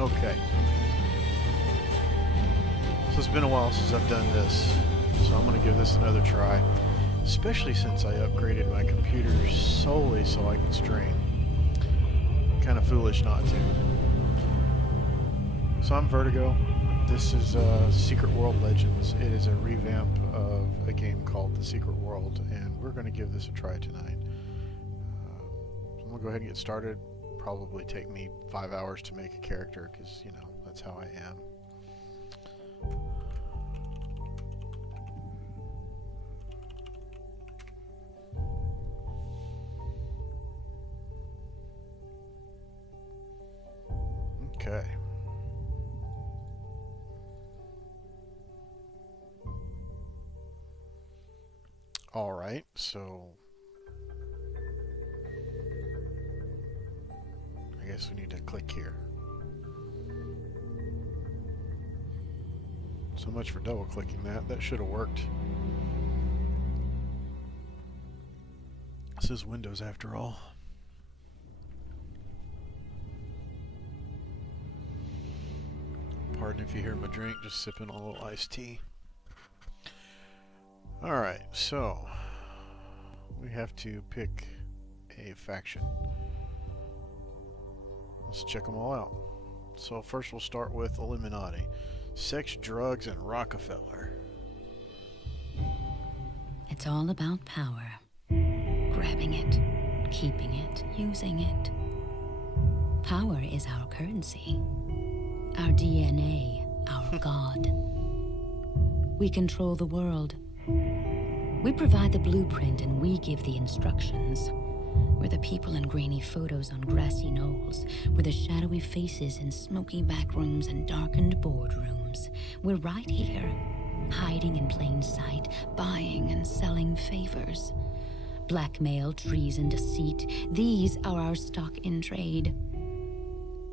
Okay. So it's been a while since I've done this, so I'm going to give this another try, especially since I upgraded my computer solely so I can stream. Kind of foolish not to. So I'm Vertigo. This is Secret World Legends. It is a revamp of a game called The Secret World, and we're going to give this a try tonight. So I'm going to go ahead and get started. Probably take me 5 hours to make a character, because, you know, that's how I am. Okay. All right, so I guess we need to click here. So much for double clicking that. That should have worked. This is Windows after all. Pardon if you hear my drink, just sipping on a little iced tea. Alright, so we have to pick a faction. Let's check them all out. So first we'll start with Illuminati. Sex, drugs, and Rockefeller. It's all about power. Grabbing it, keeping it, using it. Power is our currency. Our DNA, our God. We control the world. We provide the blueprint and we give the instructions. We're the people in grainy photos on grassy knolls. We're the shadowy faces in smoky back rooms and darkened boardrooms. We're right here, hiding in plain sight, buying and selling favors. Blackmail, treason, deceit, these are our stock in trade.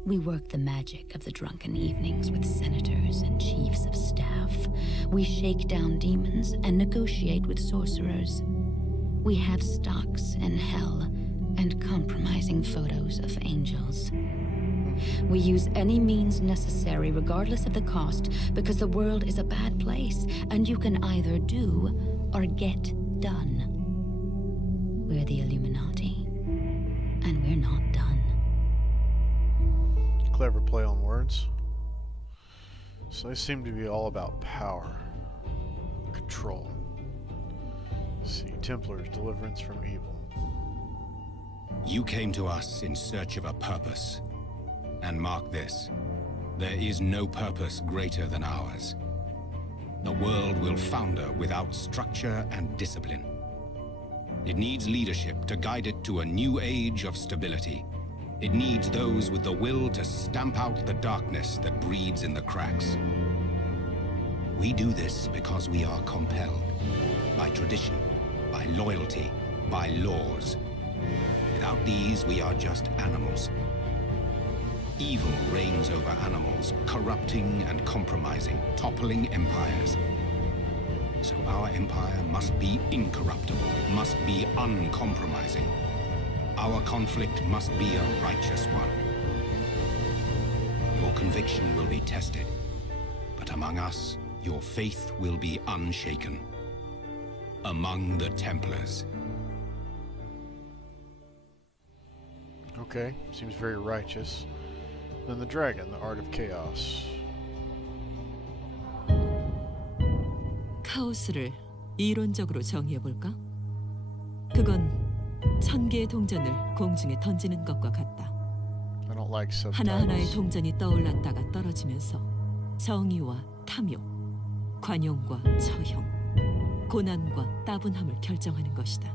We work the magic of the drunken evenings with senators and chiefs of staff. We shake down demons and negotiate with sorcerers. We have stocks in hell and compromising photos of angels. We use any means necessary regardless of the cost because the world is a bad place and you can either do or get done. We're the Illuminati and we're not done. Clever play on words. So they seem to be all about power, control. Let's see, Templars, deliverance from evil. You came to us in search of a purpose. And mark this, there is no purpose greater than ours. The world will founder without structure and discipline. It needs leadership to guide it to a new age of stability. It needs those with the will to stamp out the darkness that breeds in the cracks. We do this because we are compelled by tradition, by loyalty, by laws. Without these, we are just animals. Evil reigns over animals, corrupting and compromising, toppling empires. So our empire must be incorruptible, must be uncompromising. Our conflict must be a righteous one. Your conviction will be tested, but among us, your faith will be unshaken. Among the Templars. Okay, seems very righteous. Then the dragon, the art of chaos. 카오스를 이론적으로 정의해볼까? 그건 1000개의 동전을 공중에 던지는 것과 같다. I don't like 하나하나의 subtitles. 동전이 떠올랐다가 떨어지면서 정의와 탐욕, 관용과 처형, 고난과 따분함을 결정하는 것이다.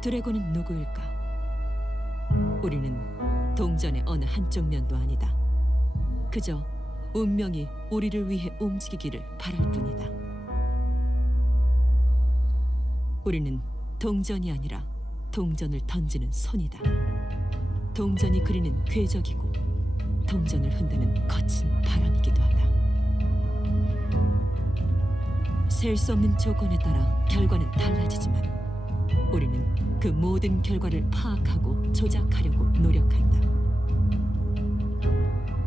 드래곤은 누구일까? 우리는 동전의 어느 한쪽 면도 아니다. 그저 운명이 우리를 위해 움직이기를 바랄 뿐이다. 우리는 동전이 아니라 동전을 던지는 손이다. 동전이 그리는 궤적이고 동전을 흔드는 거친 바람이기도 하다. 셀 수 없는 조건에 따라 결과는 달라지지만 우리는 그 모든 결과를 파악하고 조작하려고 노력한다.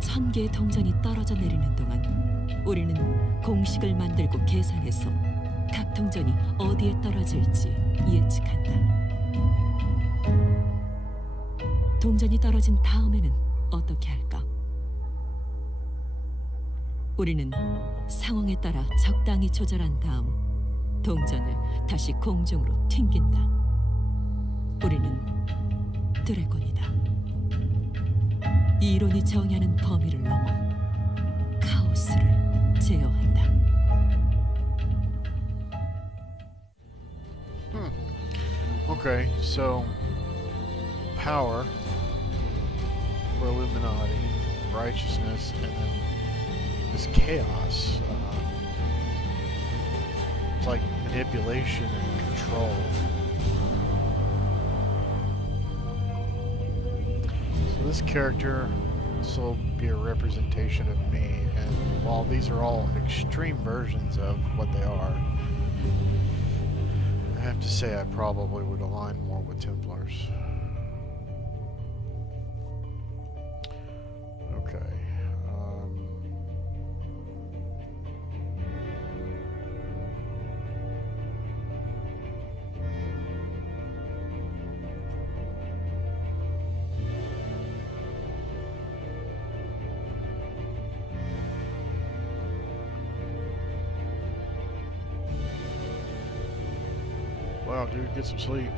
1000개의 동전이 떨어져 내리는 동안 우리는 공식을 만들고 계산해서 각 동전이 어디에 떨어질지 예측한다. 동전이 떨어진 다음에는 어떻게 할까? 우리는 상황에 따라 적당히 조절한 다음 동전을 다시 공중으로 튕긴다. 우리는 드래곤이다. 이 이론이 정의하는 범위를 넘어 카오스를 제어한다. Okay, so power for Illuminati, righteousness, and then this chaos. It's like manipulation and control. So this character, this will be a representation of me, and while these are all extreme versions of what they are, I have to say I probably would align more with Templars. Okay. Wow, dude, get some sleep.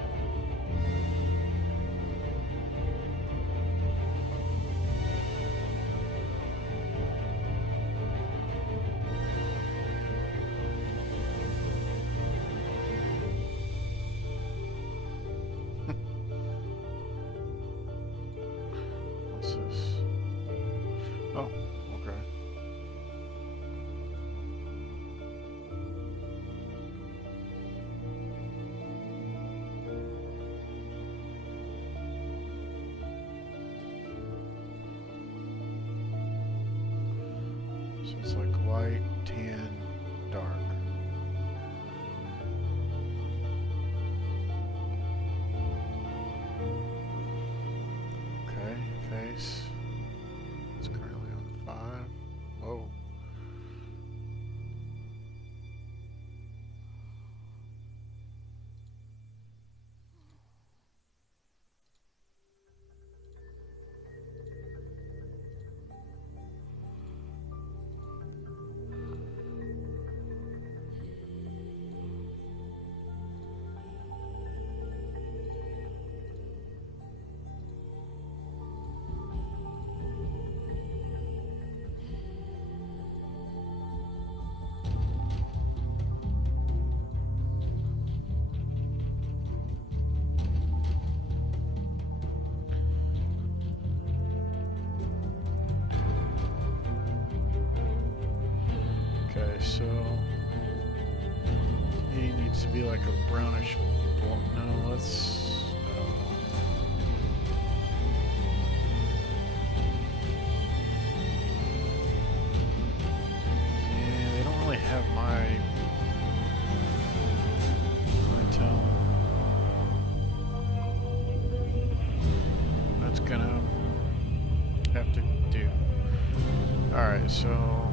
What's this? Oh, okay. So it's like light, tan, dark. Okay, face. It's currently on 5. Whoa. Okay, so he needs to be like a brownish blonde. No, let's no. Yeah, they don't really have my tone. That's gonna have to do. All right, so.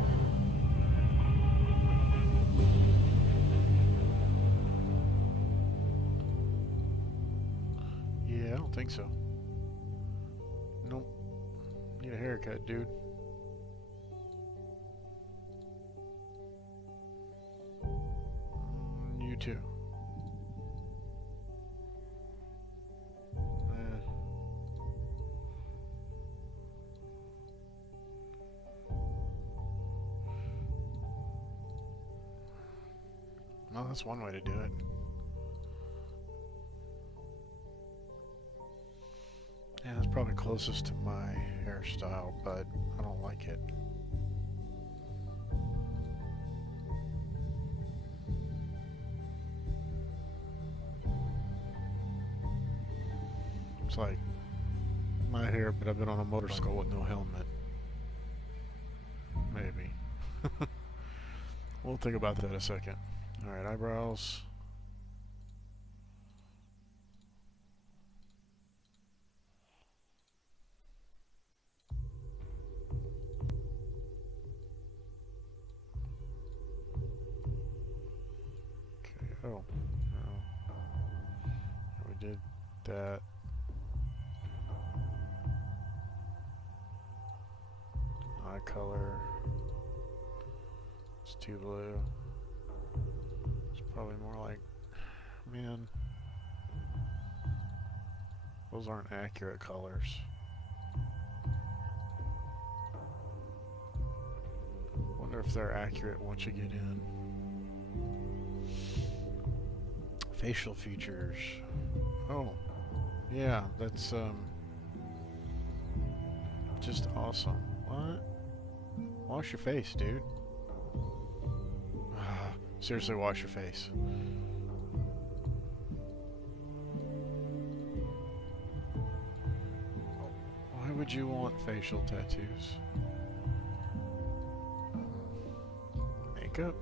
Yeah, I don't think so. Nope. Need a haircut, dude. You too. Well, that's one way to do it. Yeah, that's probably closest to my hairstyle, but I don't like it. It's like my hair, but I've been on a motorcycle with no helmet. Maybe. We'll think about that in a second. Alright, eyebrows. Oh, no. We did that. Eye color. It's too blue. It's probably more like, man, those aren't accurate colors. Wonder if they're accurate once you get in. Facial features. Oh, yeah, that's just awesome. What? Wash your face, dude. Seriously, wash your face. Why would you want facial tattoos? Makeup?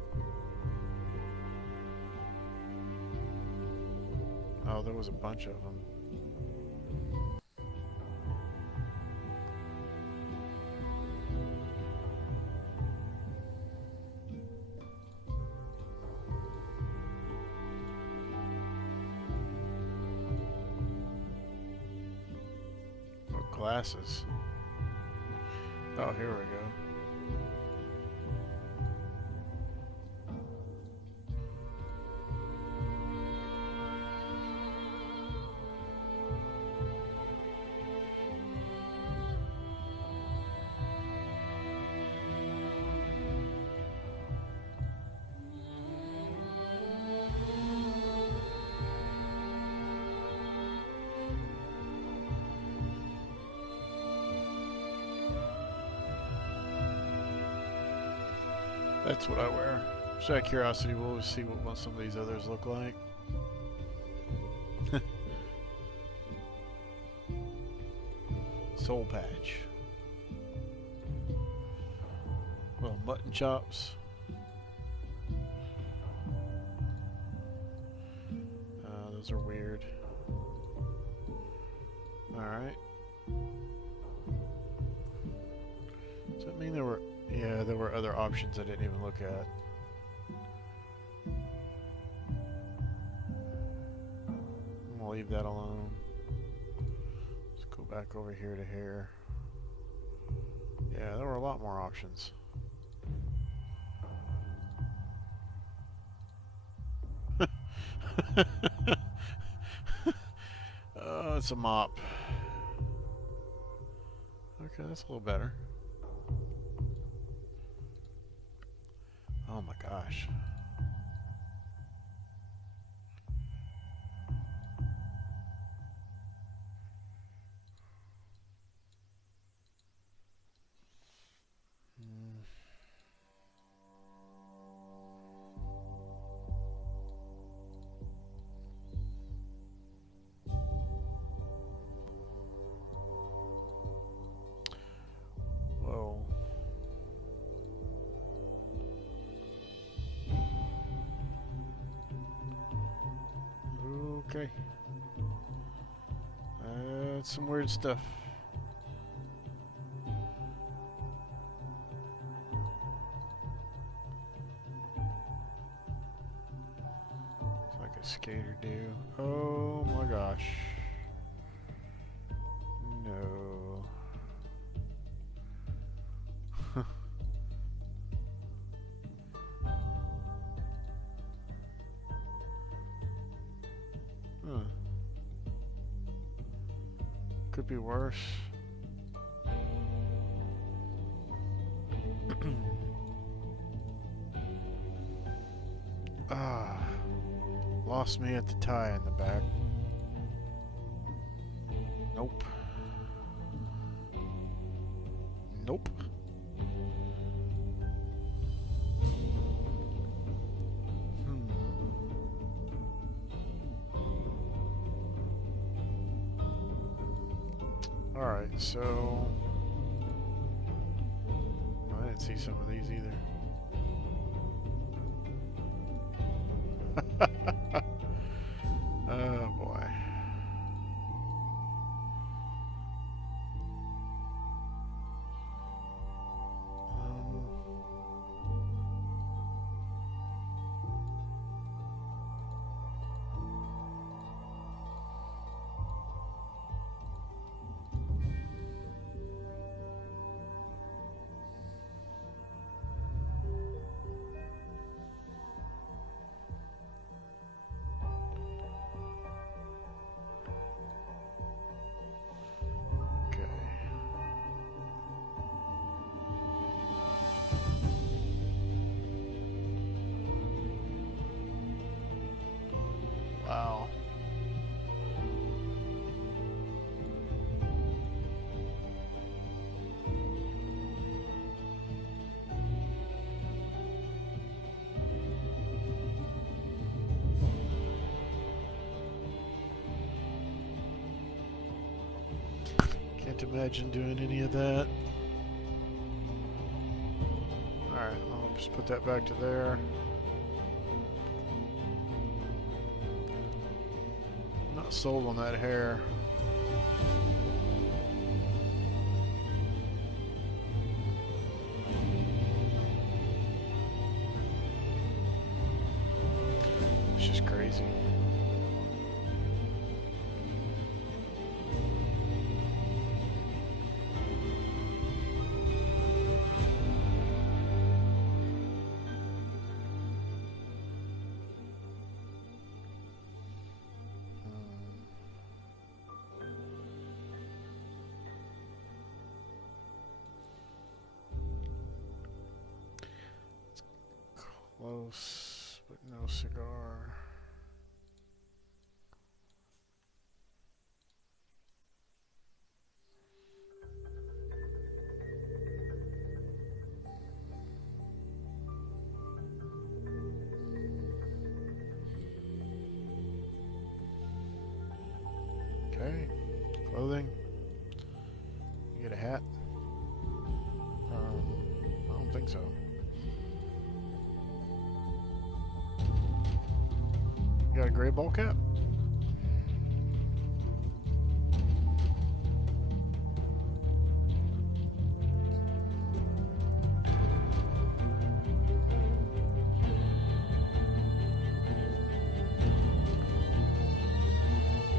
Oh, there was a bunch of them. Glasses. Oh, here we go. That's what I wear. Just out of curiosity, we'll see what some of these others look like. Soul patch. Little mutton chops. Those are weird. Alright. Does that mean there were... Yeah, there were other options I didn't even look at. I'm gonna leave that alone. Let's go back over here to hair. Yeah, there were a lot more options. Oh, it's a mop. Okay, that's a little better. Oh my gosh. Whoa. Okay. That's some weird stuff. It's like a skater do. Oh my gosh. No. Huh. Could be worse. Lost me at the tie in the back. Nope. Nope. Alright, so... I didn't see some of these either. Oh boy. Wow. Can't imagine doing any of that. Alright, I'll just put that back to there. Not sold on that hair. It's just crazy. Close, but no cigar. Okay, clothing. You get a hat? I don't think so. You got a gray ball cap?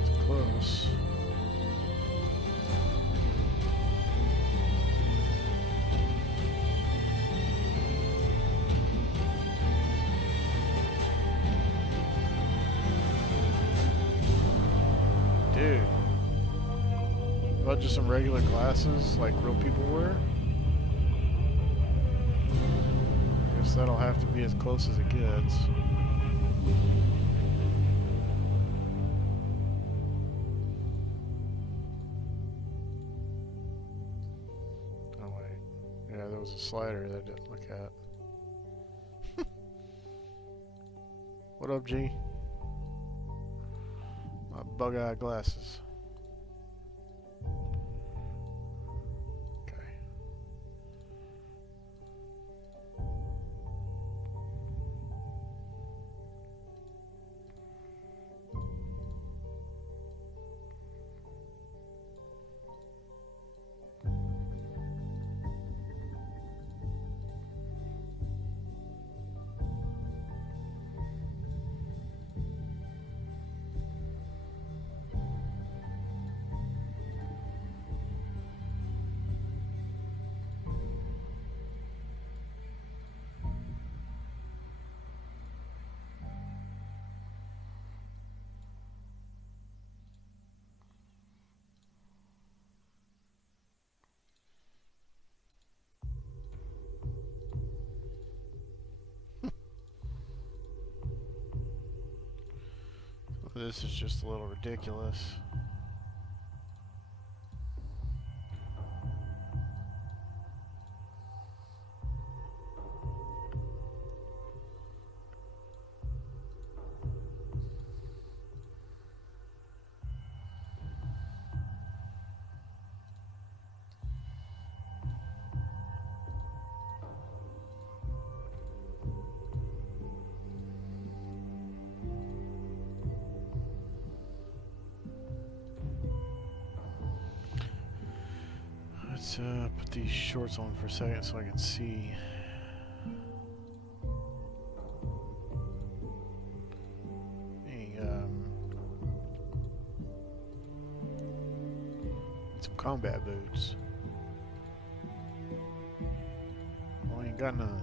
It's close. Dude. About just some regular glasses like real people wear? Guess that'll have to be as close as it gets. Oh wait. Yeah, there was a slider that I didn't look at. What up, G? My bug-eye glasses. Okay. This is just a little ridiculous. Let's put these shorts on for a second so I can see. Hey, some combat boots. Well, I ain't got none.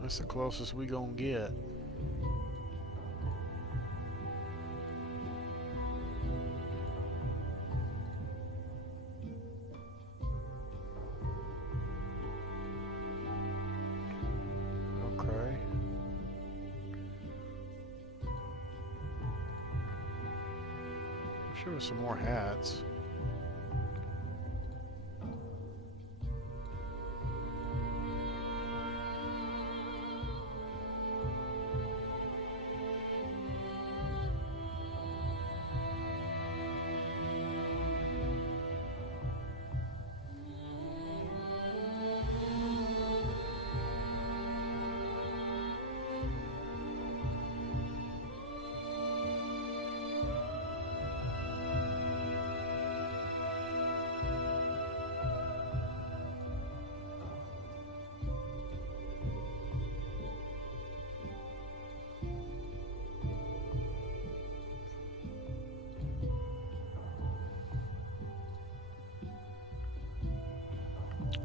That's the closest we gonna get. Wish there was some more hats.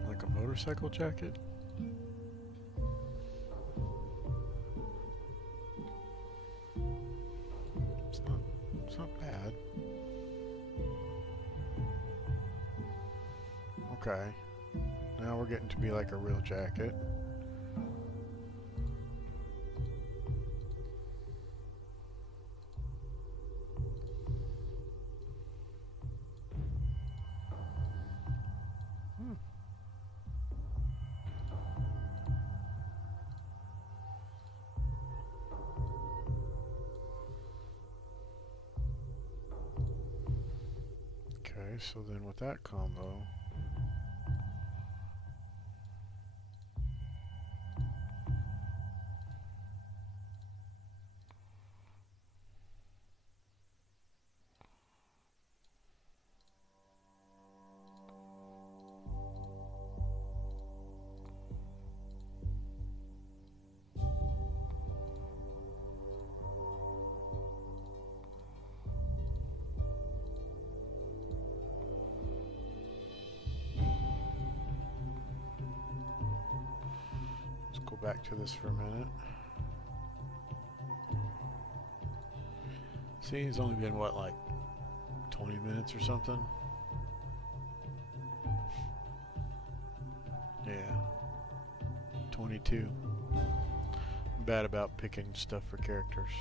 Like a motorcycle jacket? It's not bad. Okay. Now we're getting to be like a real jacket. Okay, so then with that combo, let's go back to this for a minute. See, it's only been what, like 20 minutes or something? Yeah. 22. I'm bad about picking stuff for characters.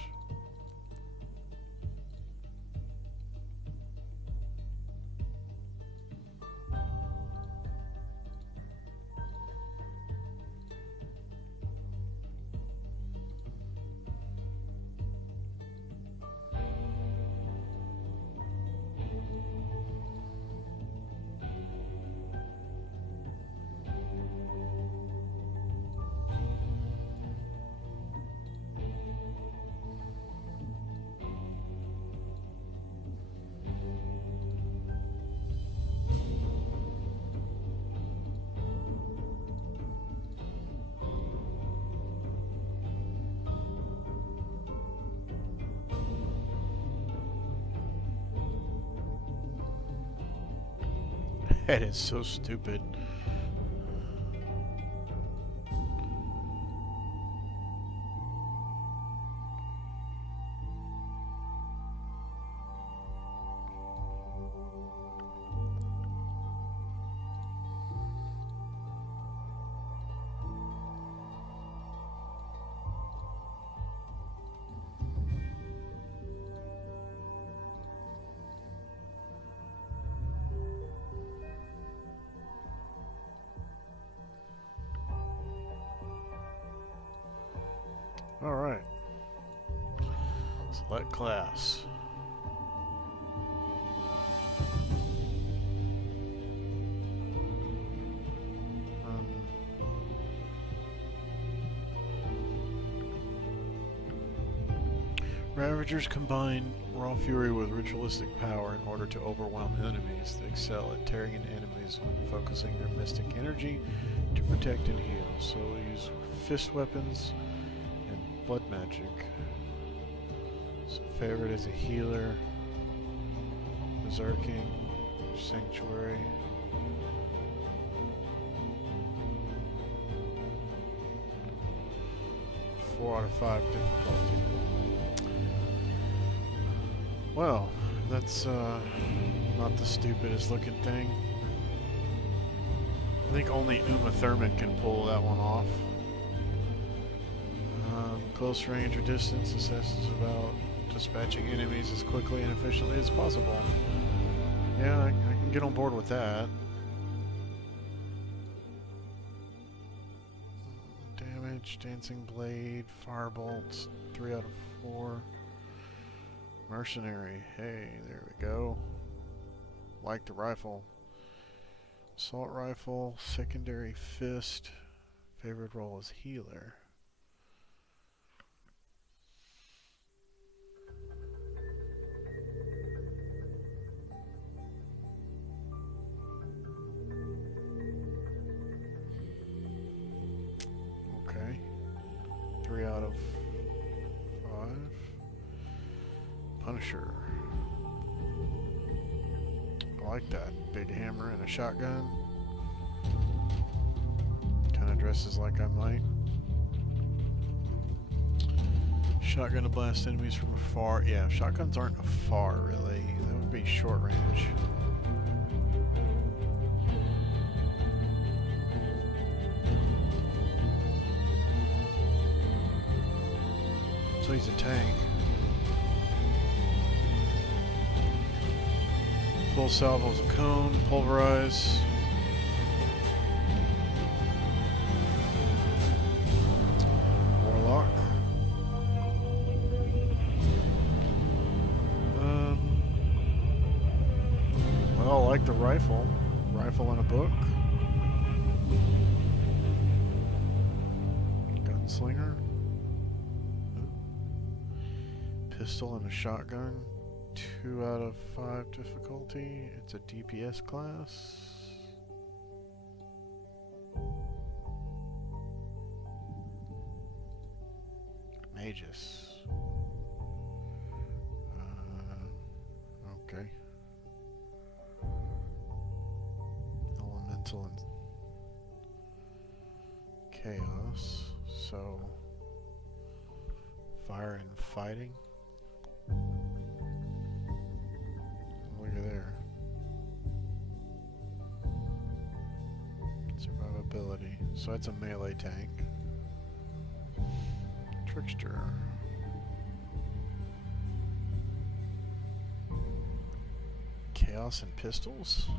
That is so stupid. Alright. Select class. Ravagers combine raw fury with ritualistic power in order to overwhelm enemies. They excel at tearing into enemies when focusing their mystic energy to protect and heal. So we use fist weapons and blood magic. So favorite is a healer, berserking, sanctuary. Four out of 5 difficulty. Well, that's not the stupidest looking thing. I think only Uma Thurman can pull that one off. Close range or distance, assesses about dispatching enemies as quickly and efficiently as possible. Yeah, I can get on board with that. Damage, dancing blade, firebolts, 3 out of 4. Mercenary, hey, there we go. Like the rifle. Assault rifle, secondary fist. Favorite role is healer. Okay. 3 out of 5. Punisher. I like that. Big hammer and a shotgun. Kind of dresses like I might. Shotgun to blast enemies from afar. Yeah, shotguns aren't afar, really. That would be short range. So he's a tank. Full salvos of cone, pulverize. Warlock. Well, I like the rifle. Rifle in a book. Gunslinger. Pistol and a shotgun. 2 out of 5 difficulty. It's a DPS class. Magus. Okay. Elemental and chaos. So fire and fighting. Look at there. Survivability. So it's a melee tank. Trickster. Chaos and pistols?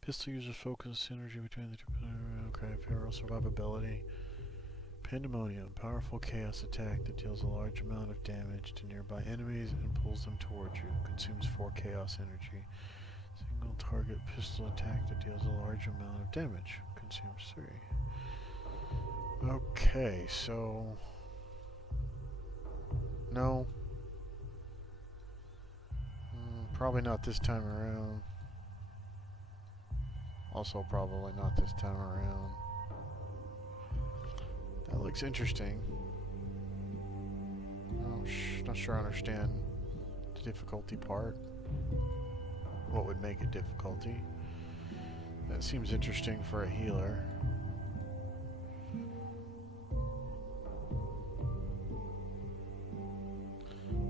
Pistol users focus synergy between the two. Okay, Feral survivability. Pandemonium, powerful chaos attack that deals a large amount of damage to nearby enemies and pulls them towards you. Consumes 4 chaos energy. Single target pistol attack that deals a large amount of damage. Consumes 3. Okay, so... No. Probably not this time around. Also probably not this time around. That looks interesting. I'm not sure I understand the difficulty part. What would make it difficulty? That seems interesting for a healer.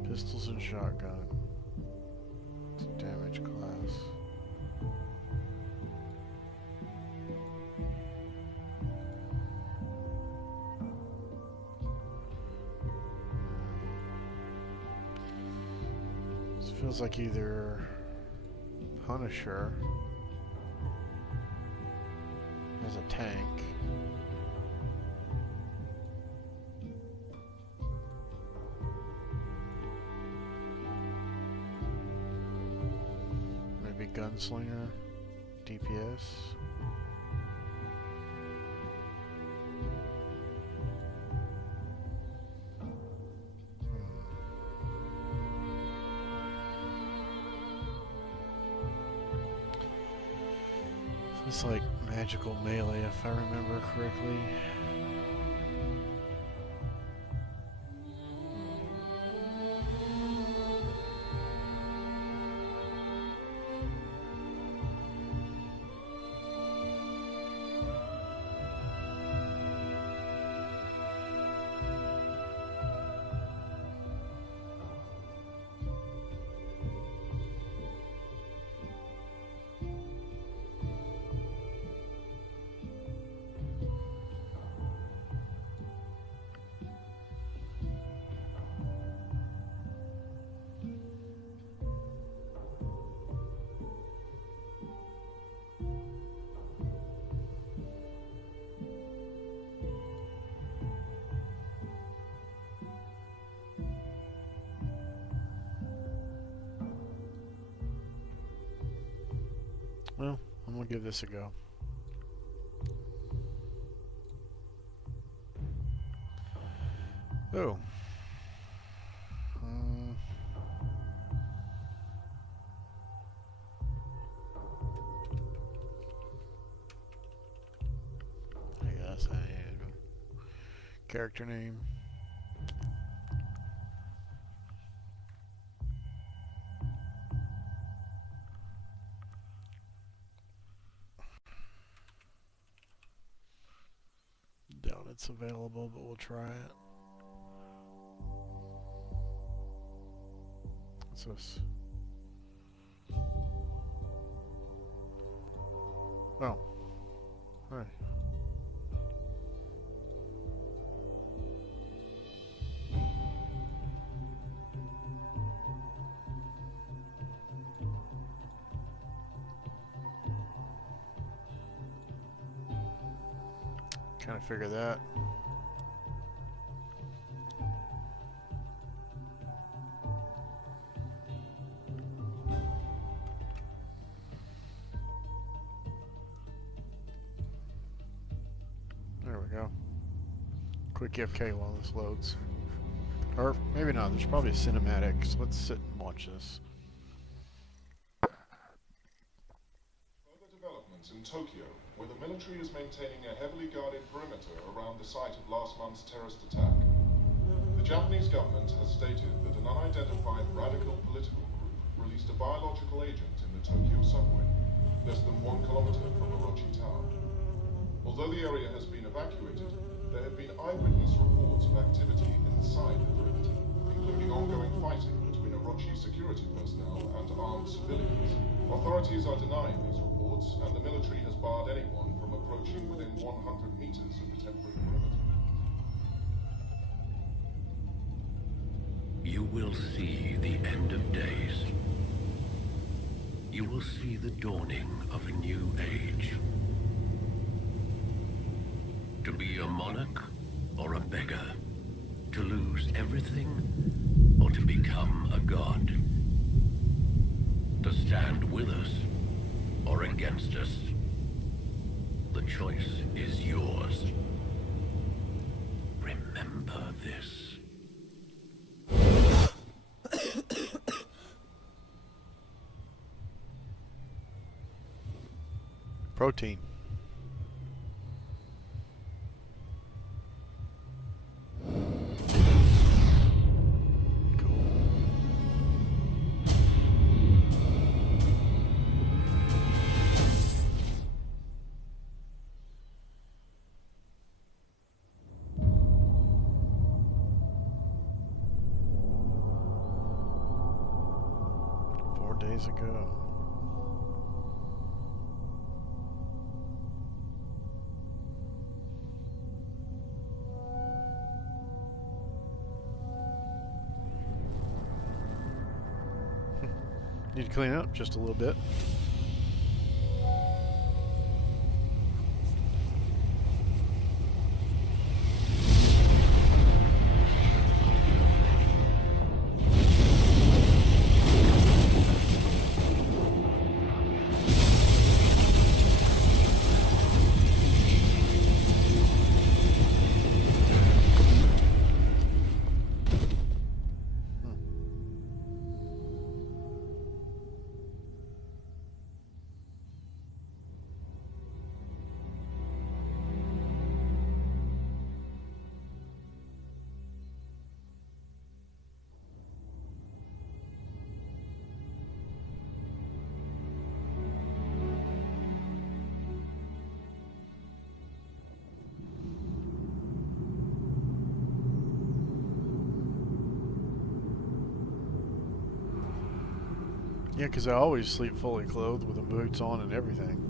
Pistols and shotgun. It's a damage class. This feels like either Punisher as a tank. Maybe Gunslinger, DPS. It's like magical melee, if I remember correctly. Well, I'm gonna give this a go. Oh. I guess I need a character name. Doubt it's available, but we'll try it. What's this? Oh. Hi. Kind of figure that. There we go. Quick FK while this loads. Or maybe not, there's probably a cinematic, so let's sit and watch this. Further developments in Tokyo, where the military is maintaining a heavily guarded perimeter around the site of last month's terrorist attack. The Japanese government has stated that an unidentified radical political group released a biological agent in the Tokyo subway, less than 1 kilometer from Orochi Tower. Although the area has been evacuated, there have been eyewitness reports of activity inside the perimeter, including ongoing fighting between Orochi security personnel and armed civilians. Authorities are denying these reports, and the military has barred anyone from approaching within 100 meters of the temporary perimeter. You will see the end of days. You will see the dawning of a new age. To be a monarch or a beggar. To lose everything or to become a god. To stand with us or against us. The choice is yours. Remember this. Protein. Cool. Four days ago. Need to clean up just a little bit. Yeah, because I always sleep fully clothed with the boots on and everything.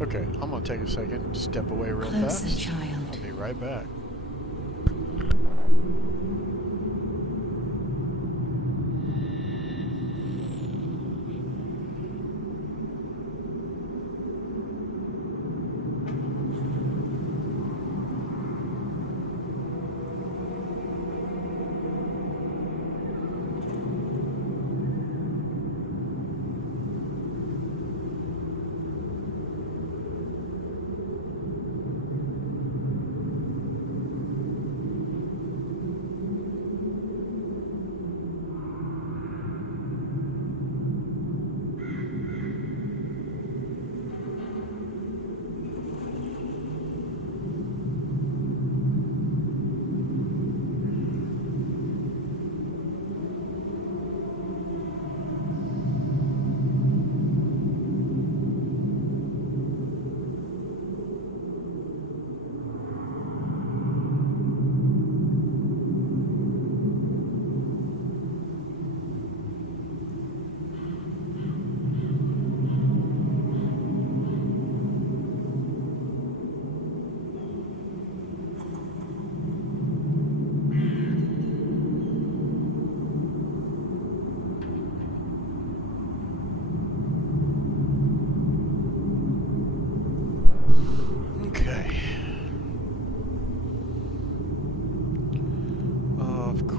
Okay, I'm going to take a second, step away real Close fast. the child. I'll be right back.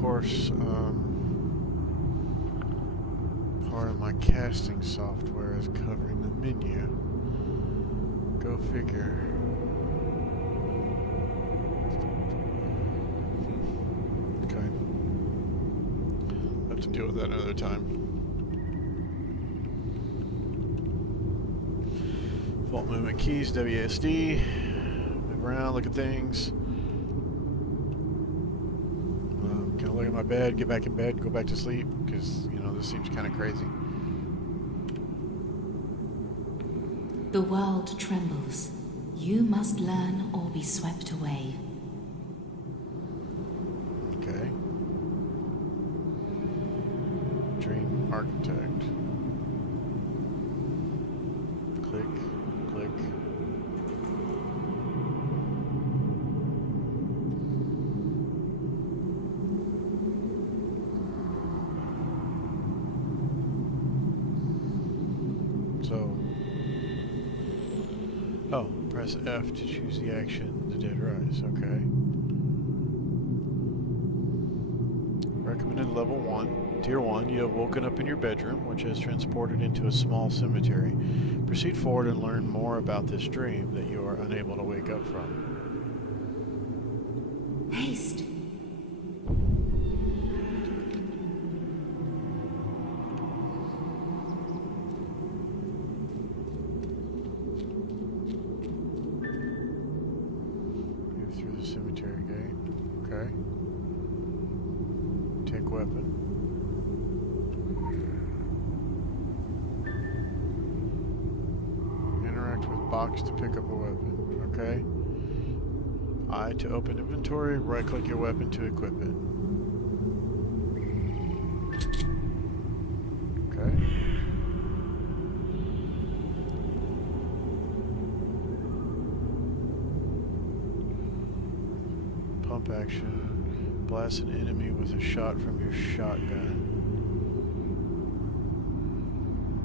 course, part of my casting software is covering the menu. Go figure. Okay. Have to deal with that another time. Fault movement keys, WASD. Move around, look at things. Can I look at my bed, get back in bed, go back to sleep? Because, you know, this seems kind of crazy. The world trembles. You must learn or be swept away. Okay. Dream Architect. Click, click. So, oh, press F to choose the action, the Dead Rise, okay. Recommended level 1. Tier 1, you have woken up in your bedroom, which has transported into a small cemetery. Proceed forward and learn more about this dream that you are unable to wake up from. Haste. Move through the cemetery gate. Okay. Take weapon. Interact with box to pick up a weapon. Okay. I to open inventory. Right click your weapon to equip it. Okay. Pump action. Blast an enemy with a shot from your shotgun.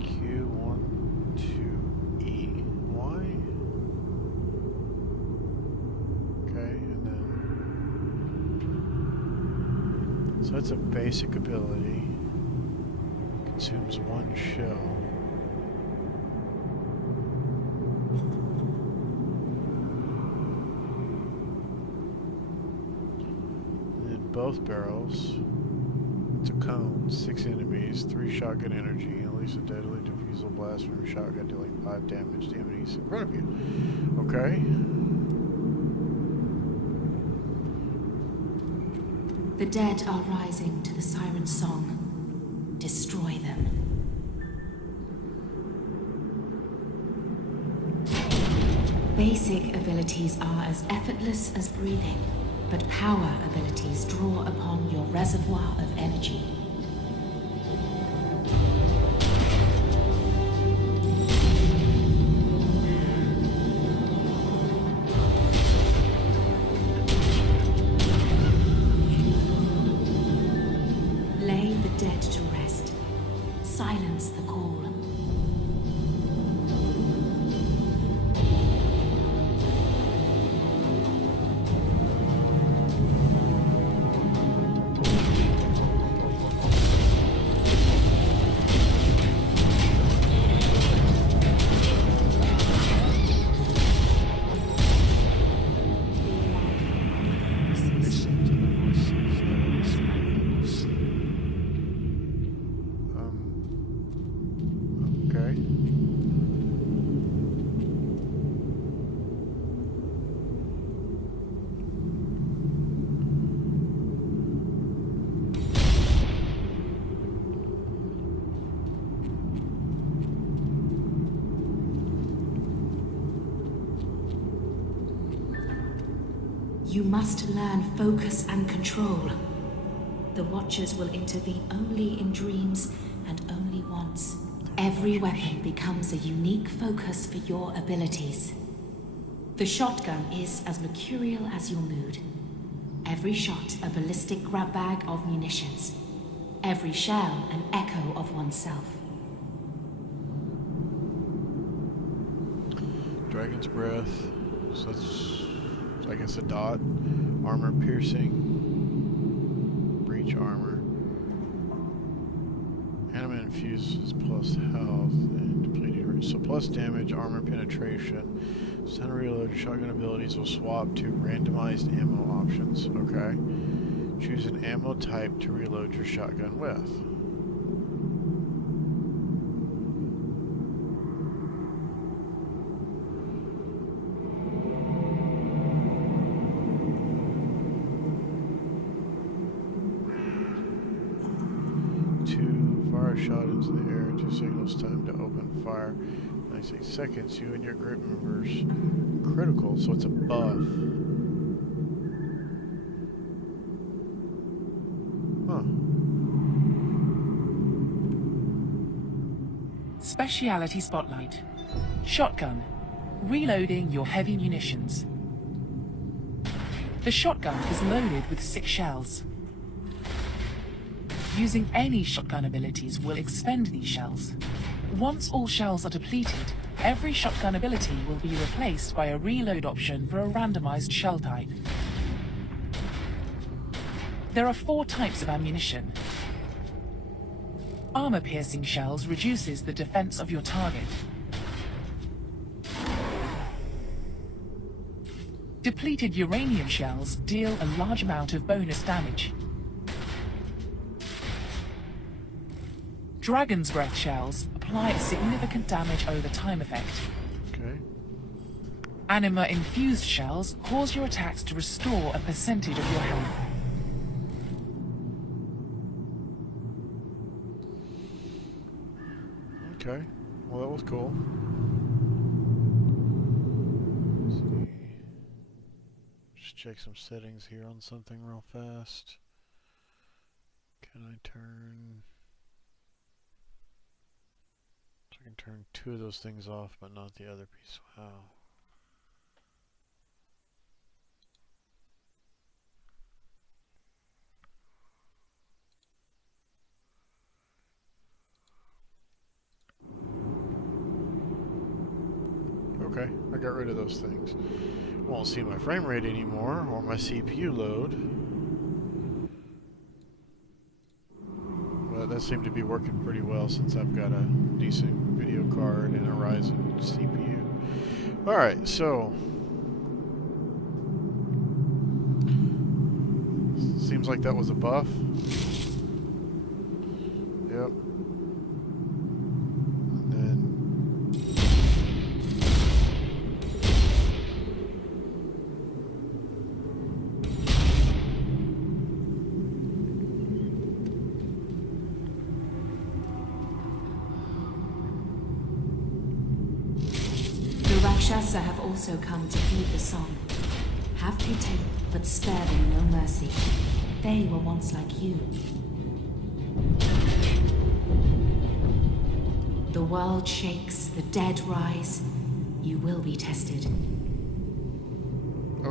Q1 to E Y. Okay, and then so that's a basic ability. Consumes 1 shell. Both barrels. It's a cone, 6 enemies, 3 shotgun energy, and release a deadly diffusal blast from your shotgun dealing 5 damage to enemies in front of you. Okay. The dead are rising to the siren song. Destroy them. Basic abilities are as effortless as breathing, but power abilities draw upon your reservoir of energy. Lay the dead to rest. Silence the call. Okay. You must learn focus and control. The Watchers will intervene only in dreams and only once. Every weapon becomes a unique focus for your abilities. The shotgun is as mercurial as your mood. Every shot a ballistic grab bag of munitions. Every shell an echo of oneself. Dragon's Breath. So that's, I guess, a dot. Armor piercing. each armor. Anima infuses plus health and depleted. So plus damage, armor penetration. Center reload shotgun abilities will swap to randomized ammo options. Okay. Choose an ammo type to reload your shotgun with. Shot into the air, 2 signals time to open fire. 96 seconds, you and your group members critical, so it's a buff. Huh. Speciality Spotlight. Shotgun. Reloading your heavy munitions. The shotgun is loaded with 6 shells. Using any shotgun abilities will expend these shells. Once all shells are depleted, every shotgun ability will be replaced by a reload option for a randomized shell type. There are 4 types of ammunition. Armor-piercing shells reduces the defense of your target. Depleted uranium shells deal a large amount of bonus damage. Dragon's Breath shells apply a significant damage over time effect. Okay. Anima-infused shells cause your attacks to restore a percentage of your health. Okay. Well, that was cool. Let's see. Just check some settings here on something real fast. Can I turn... I can turn 2 of those things off, but not the other piece. Wow. Okay, I got rid of those things. Won't see my frame rate anymore, or my CPU load. But that seemed to be working pretty well since I've got a decent video card and a Ryzen CPU. Alright, so seems like that was a buff. Yep. And then Rakshasa have also come to heed the song. Have pity, but spare them no mercy. They were once like you. The world shakes, the dead rise. You will be tested.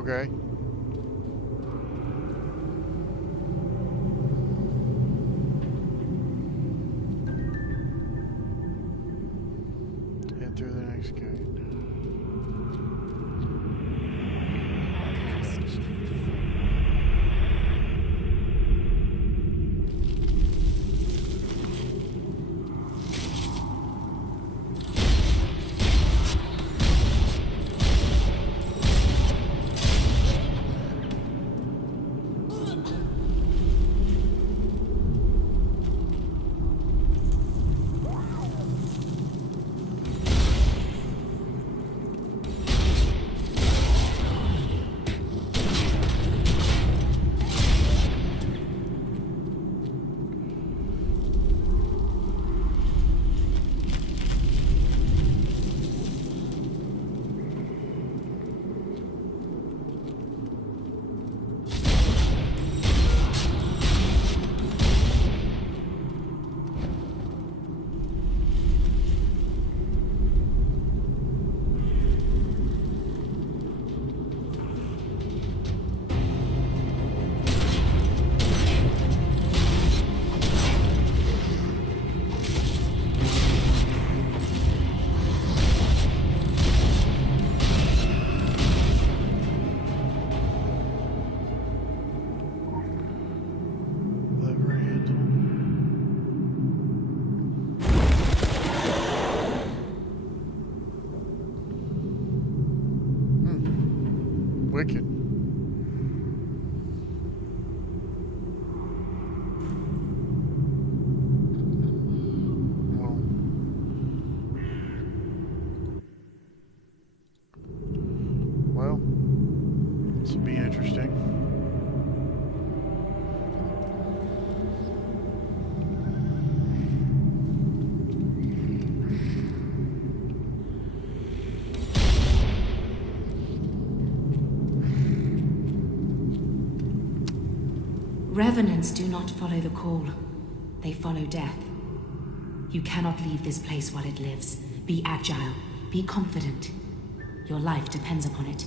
okay. Head through the next gate. Wicked. Well, this will be interesting. Revenants do not follow the call. They follow death. You cannot leave this place while it lives. Be agile. Be confident. Your life depends upon it.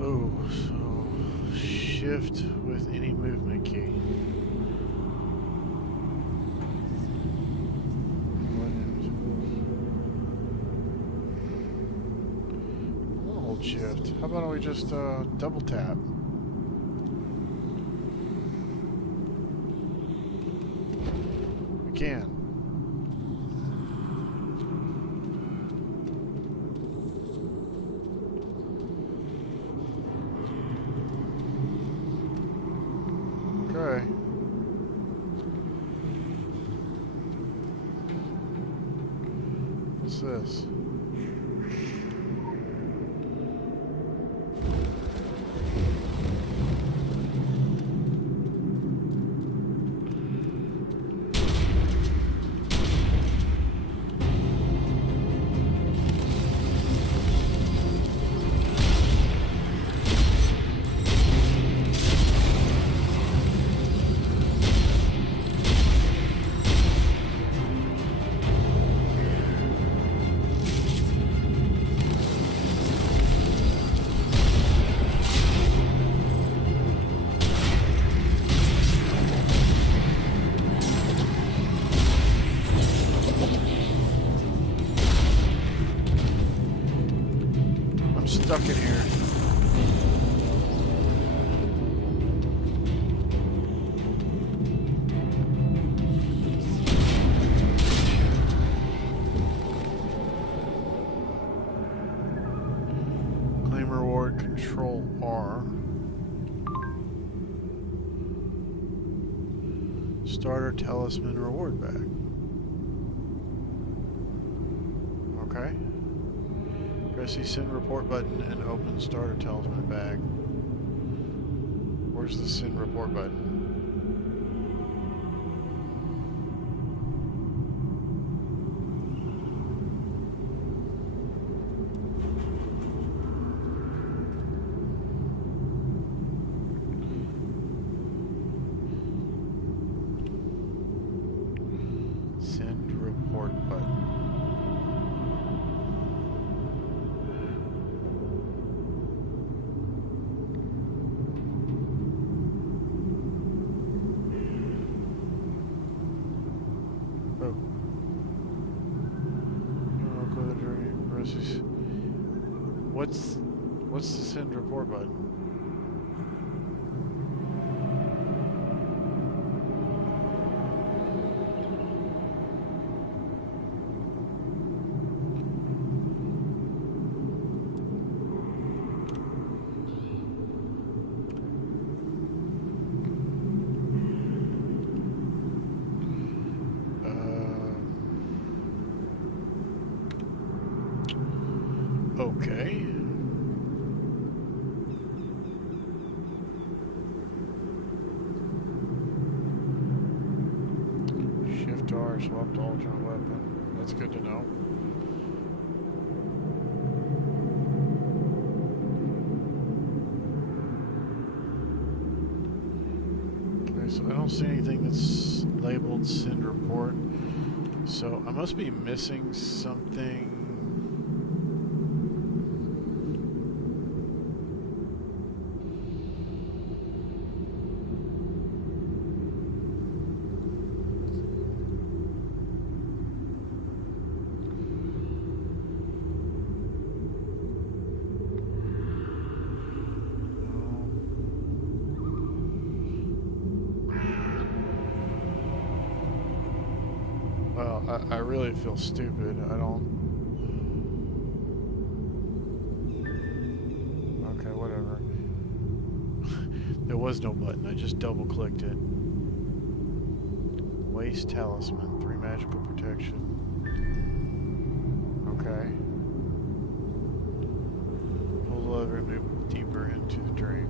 Oh, so shift with any movement key. We'll hold shift. How about we just double tap? Again. Okay. What's this? Stuck in here. Claim reward, control R. Starter talisman reward bag. Okay. Press the send report button and open starter talisman bag. Where's the send report button? Send report button. What's the send report button? Okay. Shift R, swap to alternate weapon. That's good to know. Okay, so I don't see anything that's labeled send report. So I must be missing something. Well, I really feel stupid. I don't... There was no button. I just double clicked it. Waste talisman. 3 magical protection. Okay. Pull the lever and move deeper into the drain.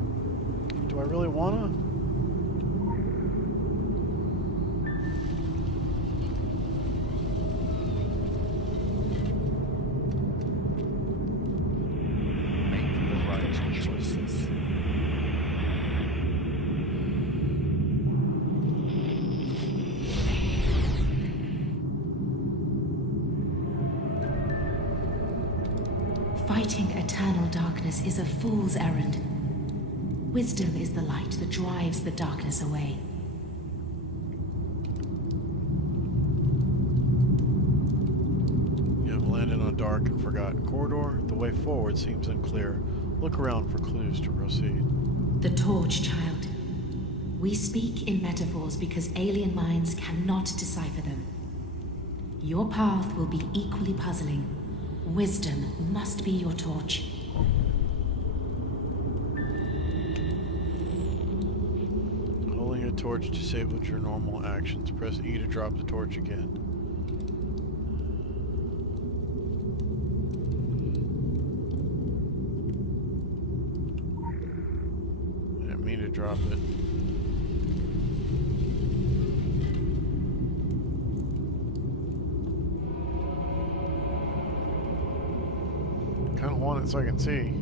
Do I really wanna? Make the right choices. Fighting eternal darkness is a fool's errand. Wisdom is the light that drives the darkness away. You have landed on a dark and forgotten corridor. The way forward seems unclear. Look around for clues to proceed. The torch, child. We speak in metaphors because alien minds cannot decipher them. Your path will be equally puzzling. Wisdom must be your torch. Holding a torch disables your normal actions. Press E to drop the torch again. I didn't mean to drop it. Kind of want it so I can see.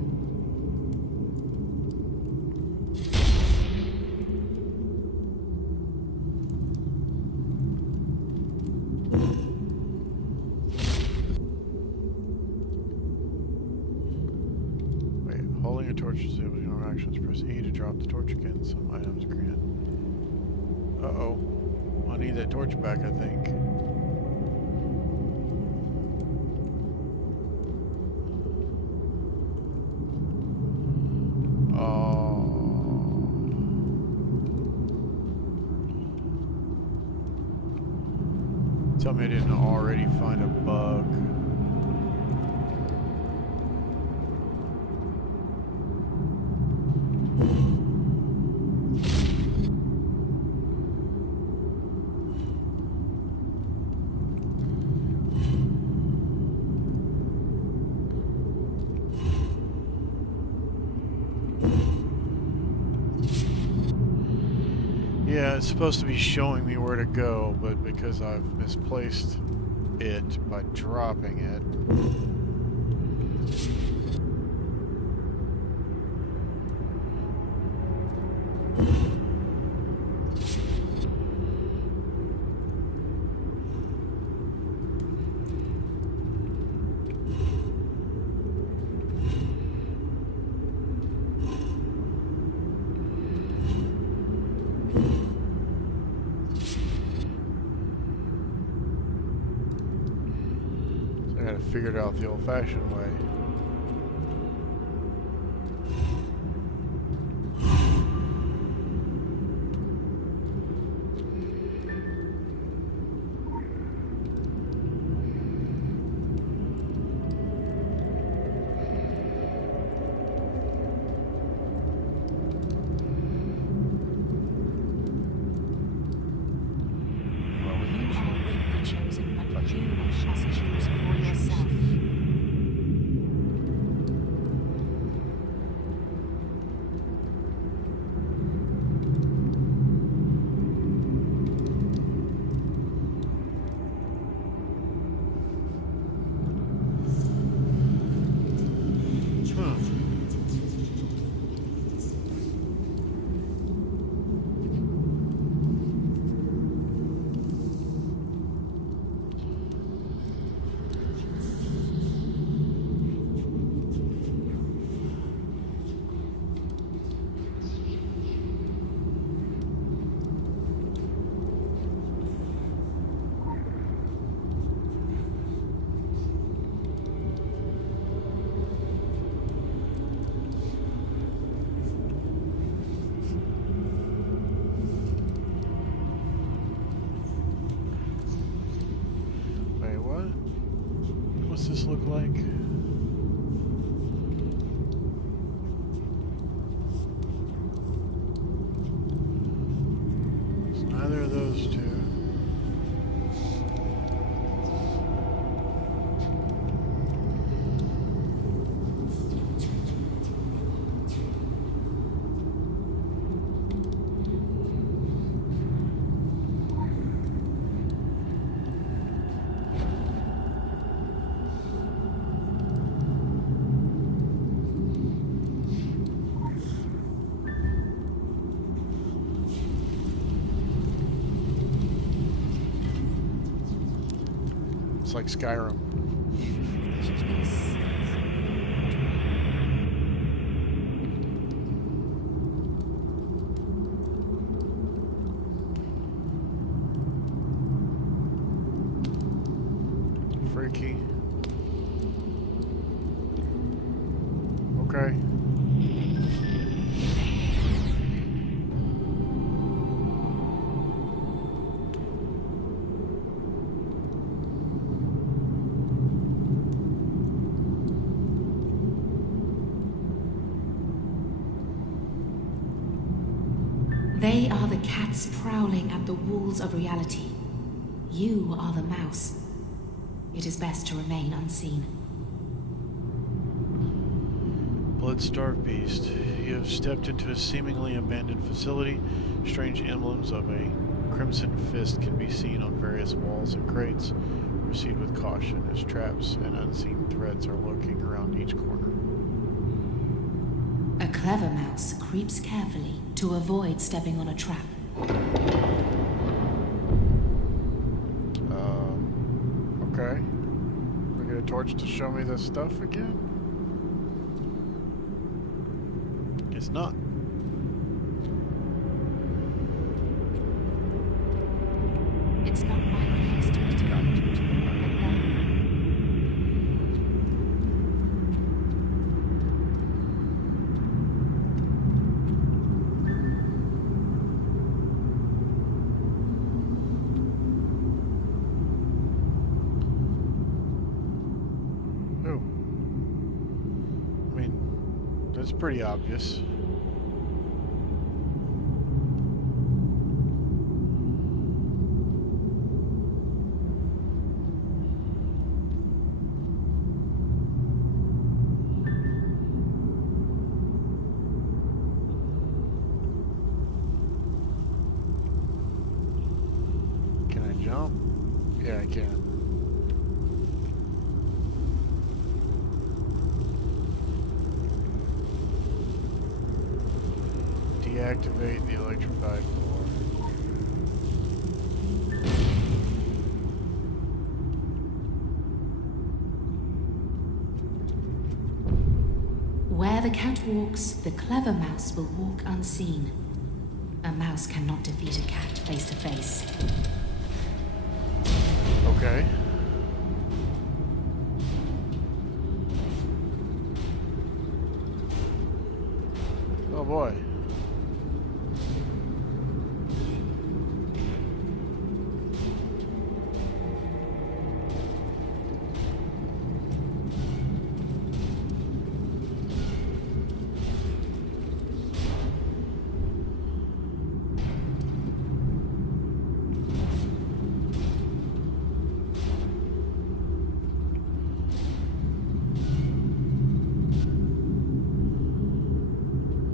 Wait, holding a torch disables your normal actions. Press E to drop the torch again. Some items grant. Uh-oh. I need that torch back, I think. Tell me I didn't already find a bug. Yeah, it's supposed to be showing me where to go, but because I've misplaced it by dropping it. I gotta figure it out the old-fashioned way. What's this look like? It's like Skyrim. Freaky. Okay. They are the cats prowling at the walls of reality. You are the mouse. It is best to remain unseen. Blood-starved beast. You have stepped into a seemingly abandoned facility. Strange emblems of a crimson fist can be seen on various walls and crates. Proceed with caution as traps and unseen threats are lurking around each corner. A clever mouse creeps carefully to avoid stepping on a trap. Okay. We get a torch to show me this stuff again? Guess not. It's not my place to mitigate, but then Oh. I mean, that's pretty obvious. Can I jump? Yeah, I can. Deactivate the electrified core. where the cat walks, the clever mouse will walk unseen. A mouse cannot defeat a cat face to face. Okay. Oh boy.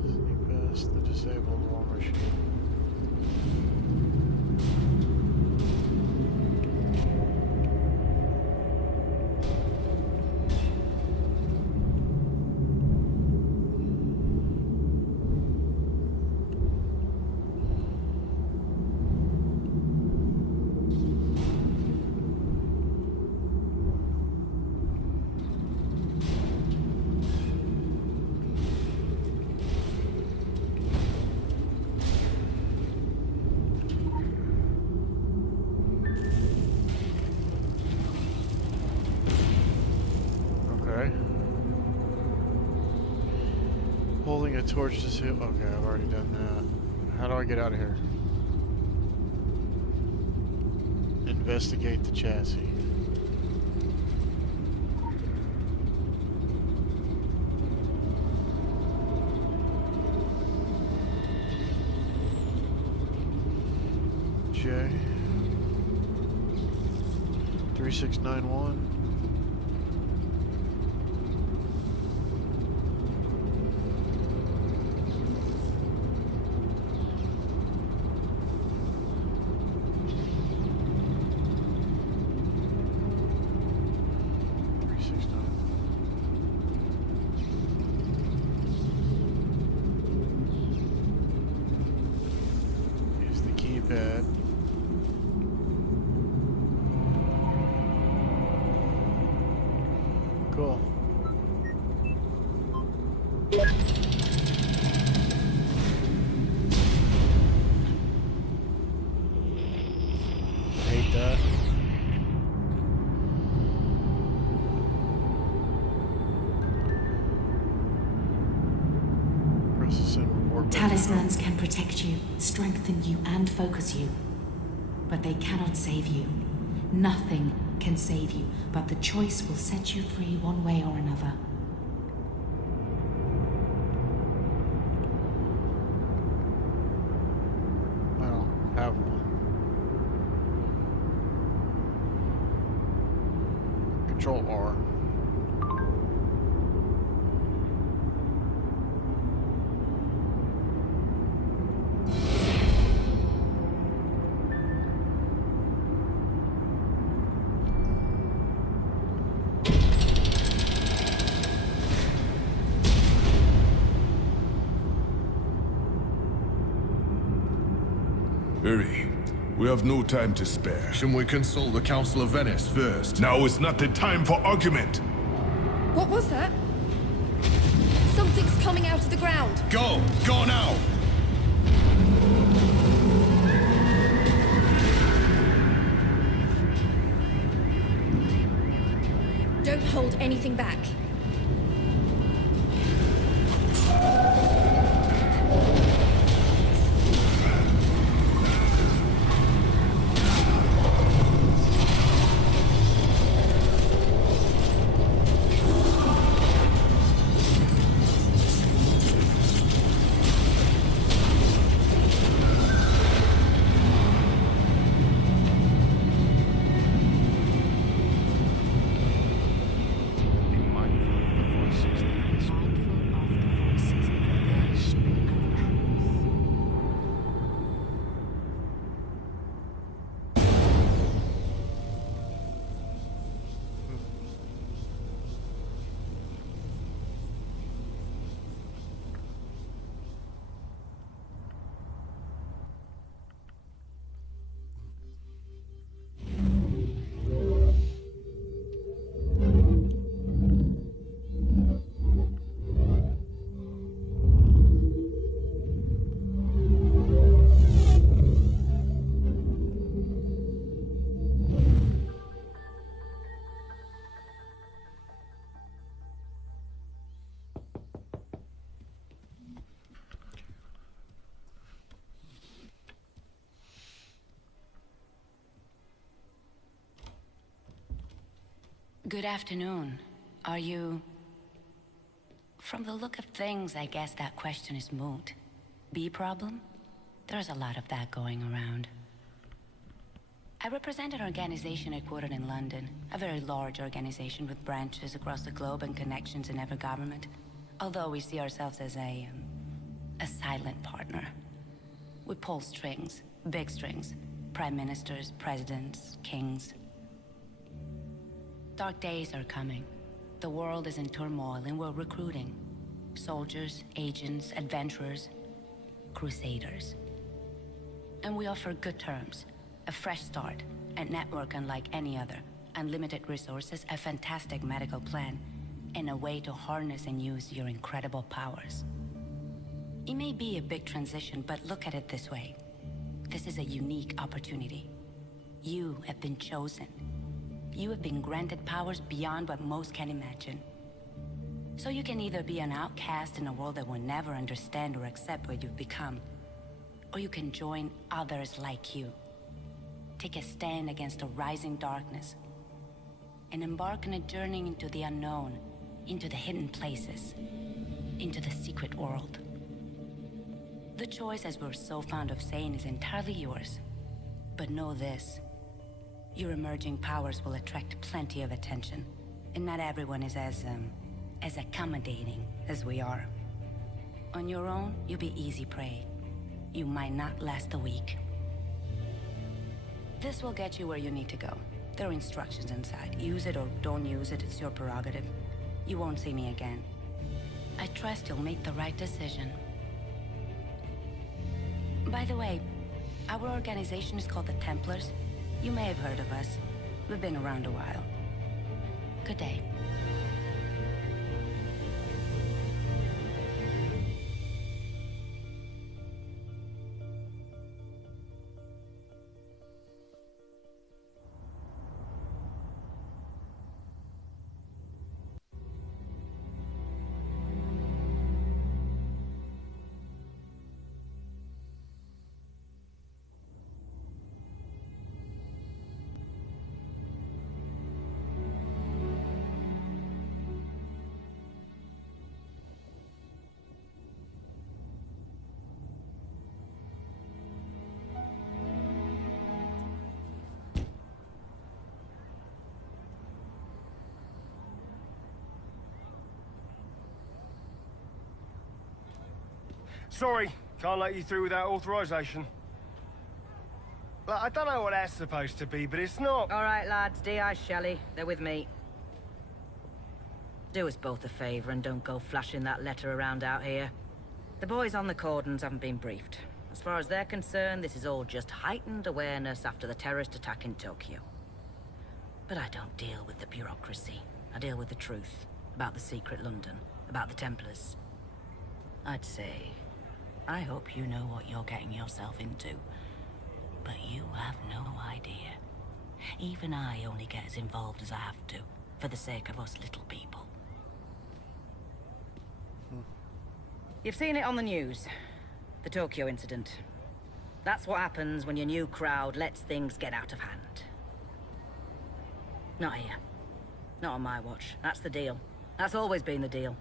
Sneak past the disabled wall machine. Okay. Holding a torch to see. Okay, I've already done that. How do I get out of here? Investigate the chassis. J 3691. Use the keypad. Hate that. Processing reward. Talismans can protect you, strengthen you, and focus you. But they cannot save you. Nothing can save you, but the choice will set you free one way or another. I don't have one. Control R. Hurry. We have no time to spare. Shouldn't we consult the Council of Venice first? Now is not the time for argument. What was that? Something's coming out of the ground. Go! Go now! Don't hold anything back. Good afternoon. Are you... From the look of things, I guess that question is moot. Bee problem? There's a lot of that going around. I represent an organization headquartered in London, a very large organization with branches across the globe and connections in every government. Although we see ourselves as a silent partner. We pull strings, big strings. Prime ministers, presidents, kings. Dark days are coming. The world is in turmoil and we're recruiting. Soldiers, agents, adventurers, crusaders. And we offer good terms, a fresh start, a network unlike any other, unlimited resources, a fantastic medical plan, and a way to harness and use your incredible powers. It may be a big transition, but look at it this way. This is a unique opportunity. You have been chosen. You have been granted powers beyond what most can imagine. So you can either be an outcast in a world that will never understand or accept what you've become, or you can join others like you. Take a stand against the rising darkness, and embark on a journey into the unknown, into the hidden places, into the secret world. The choice, as we're so fond of saying, is entirely yours. But know this. Your emerging powers will attract plenty of attention, and not everyone is as accommodating as we are. On your own, you'll be easy prey. You might not last a week. This will get you where you need to go. There are instructions inside. Use it or don't use it, it's your prerogative. You won't see me again. I trust you'll make the right decision. By the way, our organization is called the Templars. You may have heard of us. We've been around a while. Good day. Sorry, can't let you through without authorization. Look, I don't know what that's supposed to be, but it's not. All right, lads, D.I. Shelley, they're with me. Do us both a favour and don't go flashing that letter around out here. The boys on the cordons haven't been briefed. As far as they're concerned, this is all just heightened awareness after the terrorist attack in Tokyo. But I don't deal with the bureaucracy. I deal with the truth. About the secret London. About the Templars. I'd say, I hope you know what you're getting yourself into. But you have no idea. Even I only get as involved as I have to, for the sake of us little people. You've seen it on the news. The Tokyo incident. That's what happens when your new crowd lets things get out of hand. Not here. Not on my watch. That's the deal. That's always been the deal.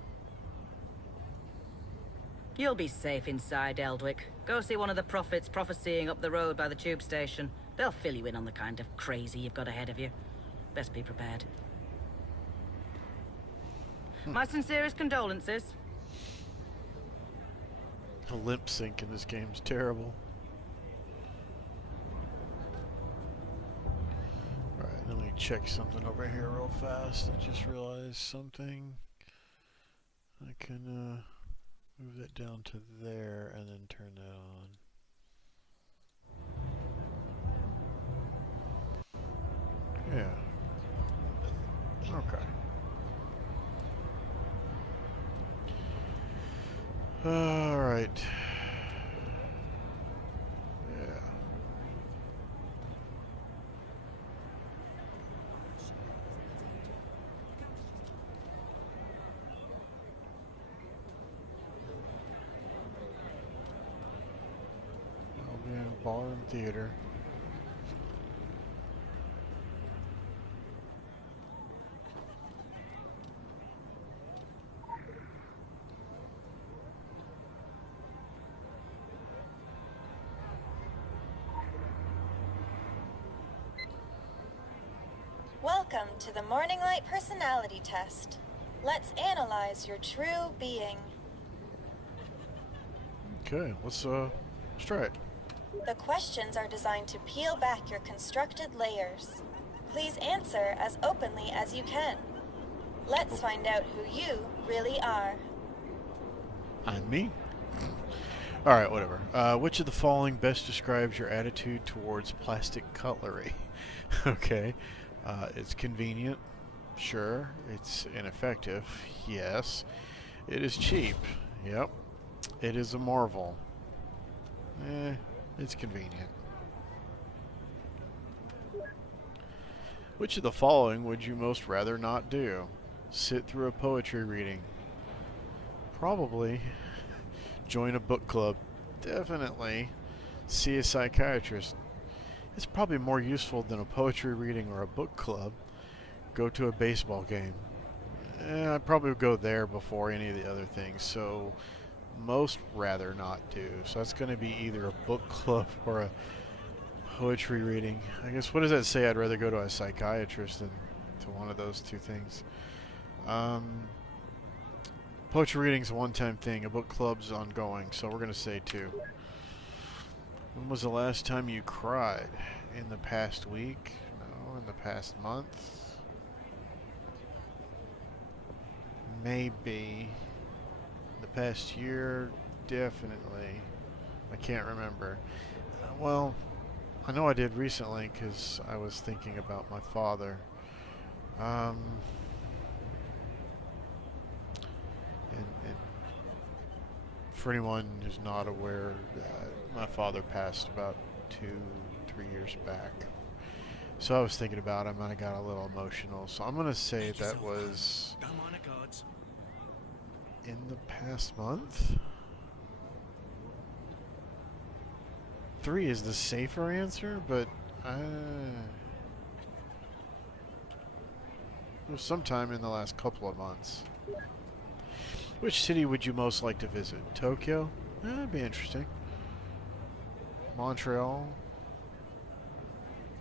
You'll be safe inside, Eldwick. Go see one of the prophets prophesying up the road by the tube station. They'll fill you in on the kind of crazy you've got ahead of you. Best be prepared. My sincerest condolences. The lip sync in this game's terrible. Alright, let me check something over here real fast. I just realized something. I can move that down to there and then turn that on. Yeah. Okay. Alright. Yeah. I'll be in bar and theater. Welcome to the Morning Light Personality Test. Let's analyze your true being. Okay, let's try it. The questions are designed to peel back your constructed layers. Please answer as openly as you can. Let's find out who you really are. I'm me. Alright, whatever. Which of the following best describes your attitude towards plastic cutlery? Okay. It's convenient. Sure. It's ineffective. Yes. It is cheap. Yep. It is a marvel. It's convenient. Which of the following would you most rather not do? Sit through a poetry reading. Probably. Join a book club. Definitely. See a psychiatrist. It's probably more useful than a poetry reading or a book club. Go to a baseball game. I'd probably go there before any of the other things, so most rather not do. So that's going to be either a book club or a poetry reading. I guess, what does that say? I'd rather go to a psychiatrist than to one of those two things. Poetry reading's a one-time thing. A book club's ongoing, so we're going to say 2. When was the last time you cried? In the past week? No. In the past month? Maybe. The past year? Definitely. I can't remember. Well, I know I did recently because I was thinking about my father. And for anyone who's not aware, my father passed about 2-3 years back. So I was thinking about him and I got a little emotional. So I'm going to say that was in the past month. 3 is the safer answer, but it was sometime in the last couple of months. Which city would you most like to visit? Tokyo? That'd be interesting. Montreal?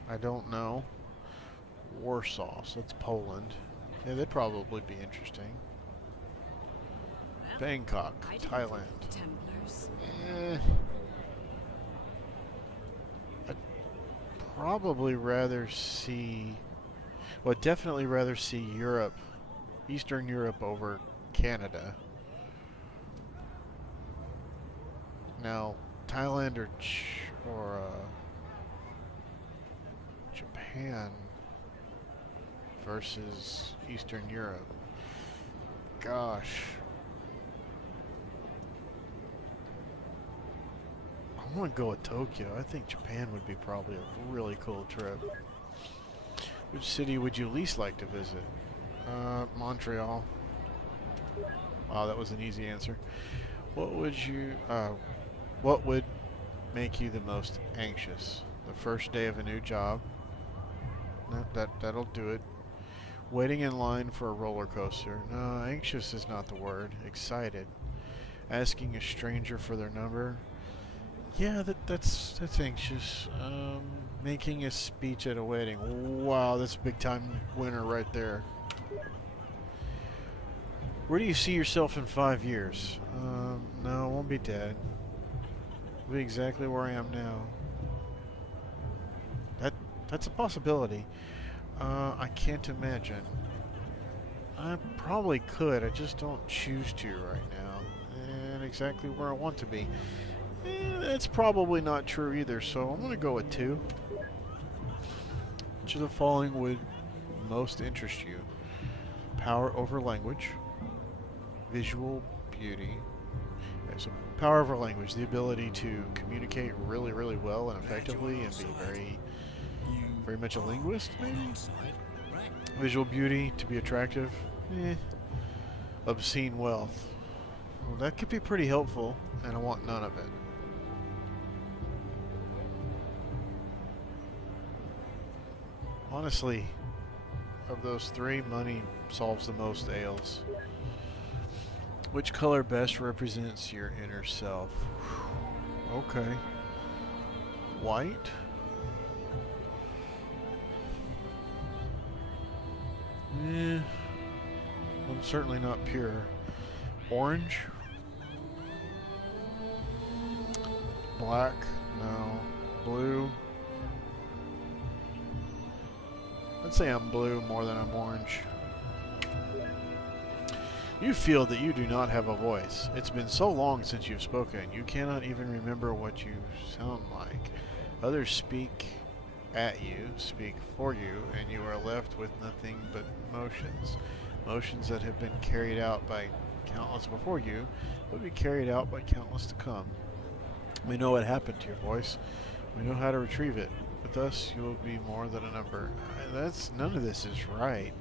I don't know. Warsaw, so that's Poland. Yeah, that'd probably be interesting. Bangkok, Thailand. Templars. I'd probably rather see... Well, I'd definitely rather see Europe, Eastern Europe over Canada. Now, Thailand or Japan versus Eastern Europe. Gosh. I'm gonna go with Tokyo. I think Japan would be probably a really cool trip. Which city would you least like to visit? Montreal. Wow, that was an easy answer. What would make you the most anxious? The first day of a new job. No, that'll do it. Waiting in line for a roller coaster. No, anxious is not the word. Excited. Asking a stranger for their number. Yeah, that's anxious. Making a speech at a wedding. Wow, that's a big time winner right there. Where do you see yourself in 5 years? No, I won't be dead. I'll be exactly where I am now. That's a possibility. I can't imagine. I probably could, I just don't choose to right now. And exactly where I want to be. That's probably not true either, so I'm going to go with 2. Which of the following would most interest you? Power over language, visual beauty. Okay, so power over language, the ability to communicate really, really well and effectively and be very much a linguist, maybe? Visual beauty, to be attractive. Obscene wealth. Well, that could be pretty helpful, and I want none of it. Honestly, of those 3, money solves the most ails. Which color best represents your inner self? Okay. White? I'm certainly not pure. Orange? Black? No. Blue? I'd say I'm blue more than I'm orange. You feel that you do not have a voice. It's been so long since you've spoken, you cannot even remember what you sound like. Others speak at you, speak for you, and you are left with nothing but motions. Motions that have been carried out by countless before you, will be carried out by countless to come. We know what happened to your voice. We know how to retrieve it. With us, you will be more than a number. None of this is right.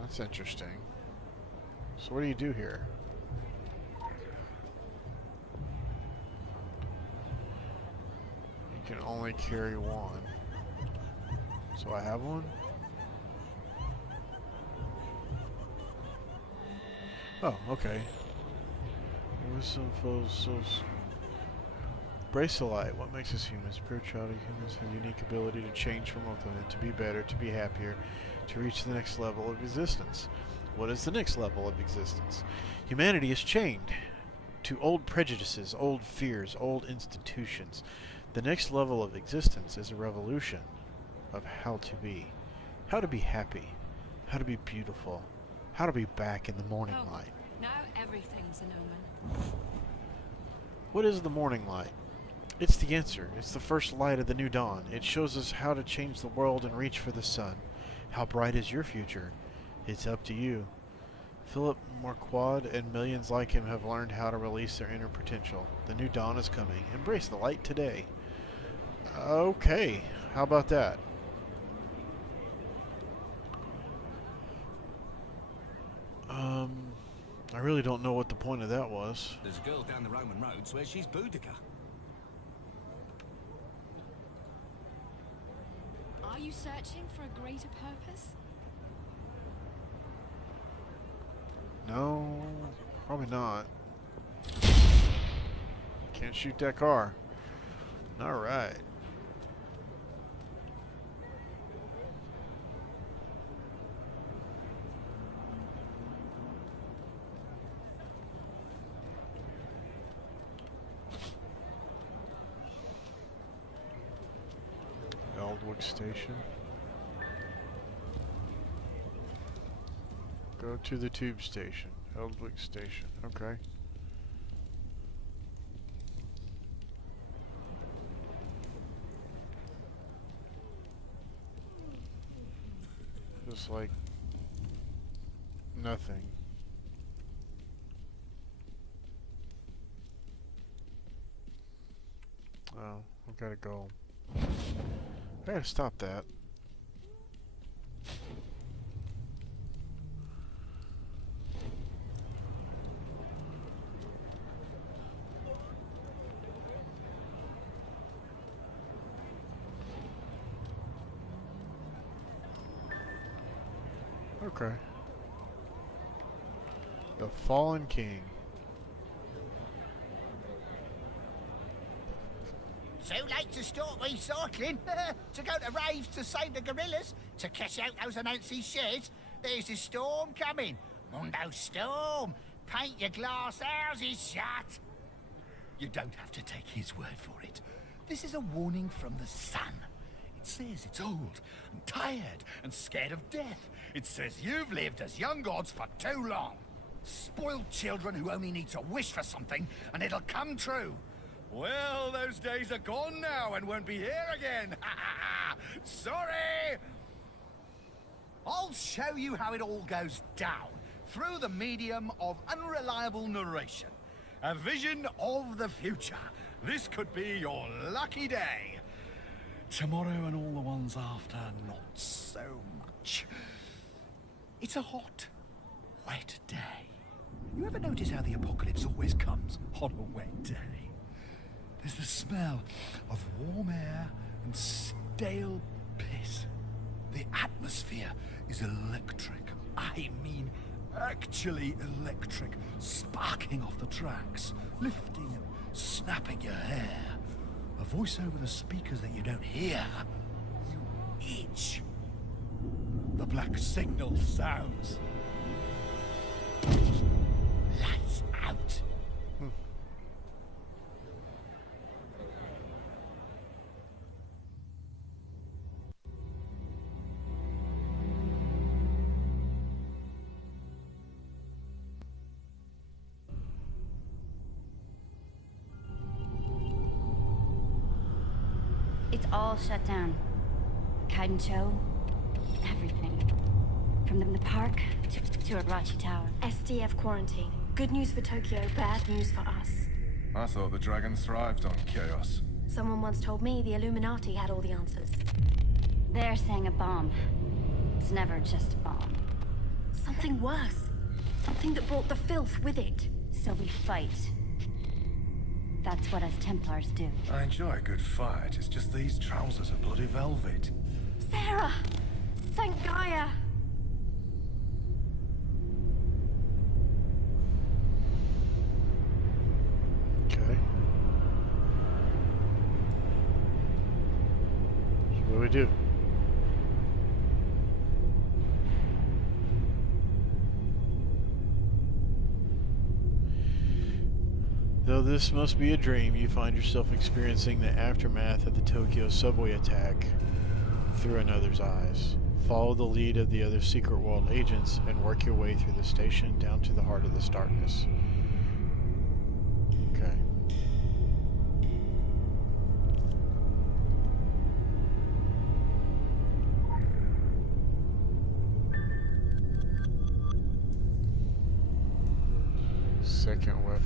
That's interesting. So what do you do here? You can only carry 1. So I have 1? Oh, okay. Wisdom foes. Bracelite. What makes us human? Spirituality. Humans have a unique ability to change from within, to be better, to be happier, to reach the next level of existence. What is the next level of existence? Humanity is chained to old prejudices, old fears, old institutions. The next level of existence is a revolution of how to be happy, how to be beautiful, how to be back in the morning light. Now everything's an omen. What is the morning light? It's the answer. It's the first light of the new dawn. It shows us how to change the world and reach for the sun. How bright is your future? It's up to you. Philip Marquand and millions like him have learned how to release their inner potential. The new dawn is coming. Embrace the light today. Okay, how about that? I really don't know what the point of that was. There's a girl down the Roman road swears she's Boudica. Are you searching for a greater purpose? No, probably not. Can't shoot that car. Alright. Eldwick Station. Go to the tube station. Eldwick Station. Okay. Just like nothing. Oh, I've got to go. I gotta stop that. Okay. The Fallen King. So late to start recycling, to go to raves to save the gorillas, to catch out those announcy shares. There's a storm coming. Mundo storm. Paint your glass houses shut. You don't have to take his word for it. This is a warning from the sun. It says it's old and tired and scared of death. It says you've lived as young gods for too long. Spoiled children who only need to wish for something and it'll come true. Well, those days are gone now and won't be here again. Sorry! I'll show you how it all goes down through the medium of unreliable narration. A vision of the future. This could be your lucky day. Tomorrow and all the ones after, not so much. It's a hot, wet day. You ever notice how the apocalypse always comes on a wet day? There's the smell of warm air and stale piss. The atmosphere is electric. I mean, actually electric. Sparking off the tracks, lifting and snapping your hair. A voice over the speakers that you don't hear. You itch. The black signal sounds. Lights out. It's all shut down. Kaincho, everything. From the park to Arachi Tower. SDF quarantine. Good news for Tokyo, bad news for us. I thought the dragon thrived on chaos. Someone once told me the Illuminati had all the answers. They're saying a bomb. It's never just a bomb. Something worse. Something that brought the filth with it. So we fight. That's what us Templars do. I enjoy a good fight. It's just these trousers are bloody velvet. Sarah! Thank Gaia! Okay. So what do we do? Though this must be a dream, you find yourself experiencing the aftermath of the Tokyo subway attack through another's eyes. Follow the lead of the other Secret World agents and work your way through the station down to the heart of this darkness. Okay. Second weapon.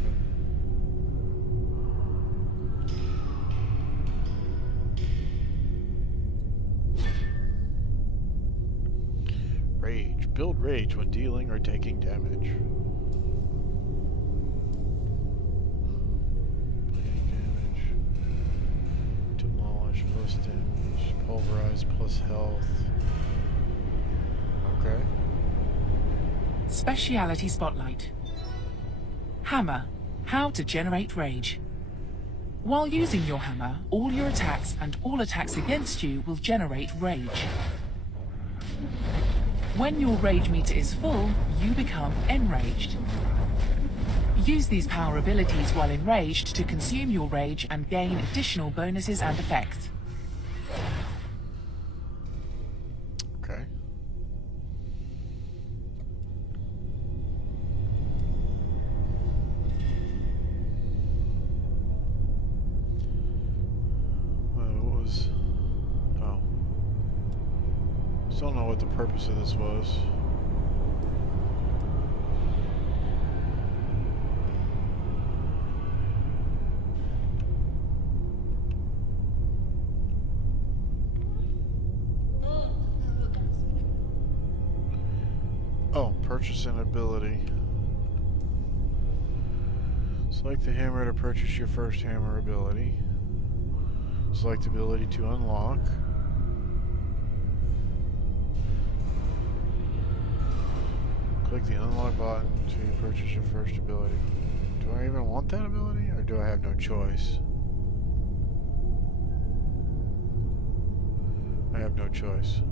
Rage. Build rage when dealing or taking damage. Bleeding damage. Demolish plus damage. Pulverize plus health. Okay. Speciality Spotlight. Hammer. How to generate rage. While using your hammer, all your attacks and all attacks against you will generate rage. When your rage meter is full, you become enraged. Use these power abilities while enraged to consume your rage and gain additional bonuses and effects. Still don't know what the purpose of this was. Oh, purchase an ability. Select the hammer to purchase your first hammer ability. Select ability to unlock. Click the unlock button to purchase your first ability. Do I even want that ability, or do I have no choice? I have no choice.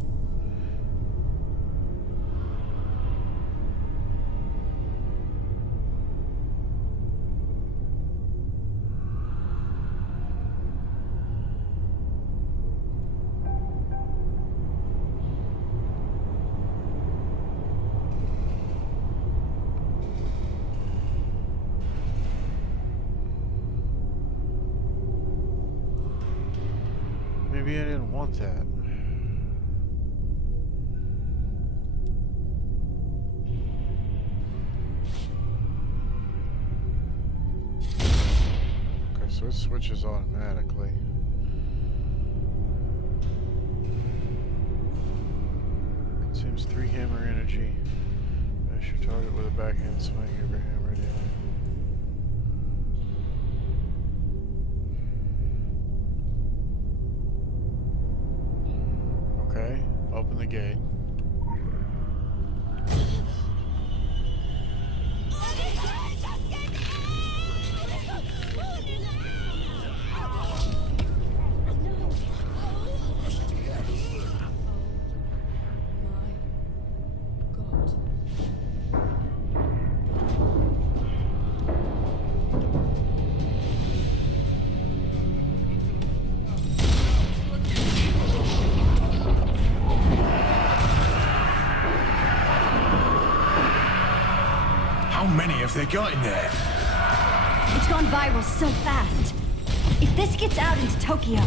Maybe I didn't want that. Okay, so it switches automatically. Consumes 3 hammer energy. Bash your target with a backhand swing every hammer dealing. Okay, open the gate. How many have they got in there? It's gone viral so fast. If this gets out into Tokyo...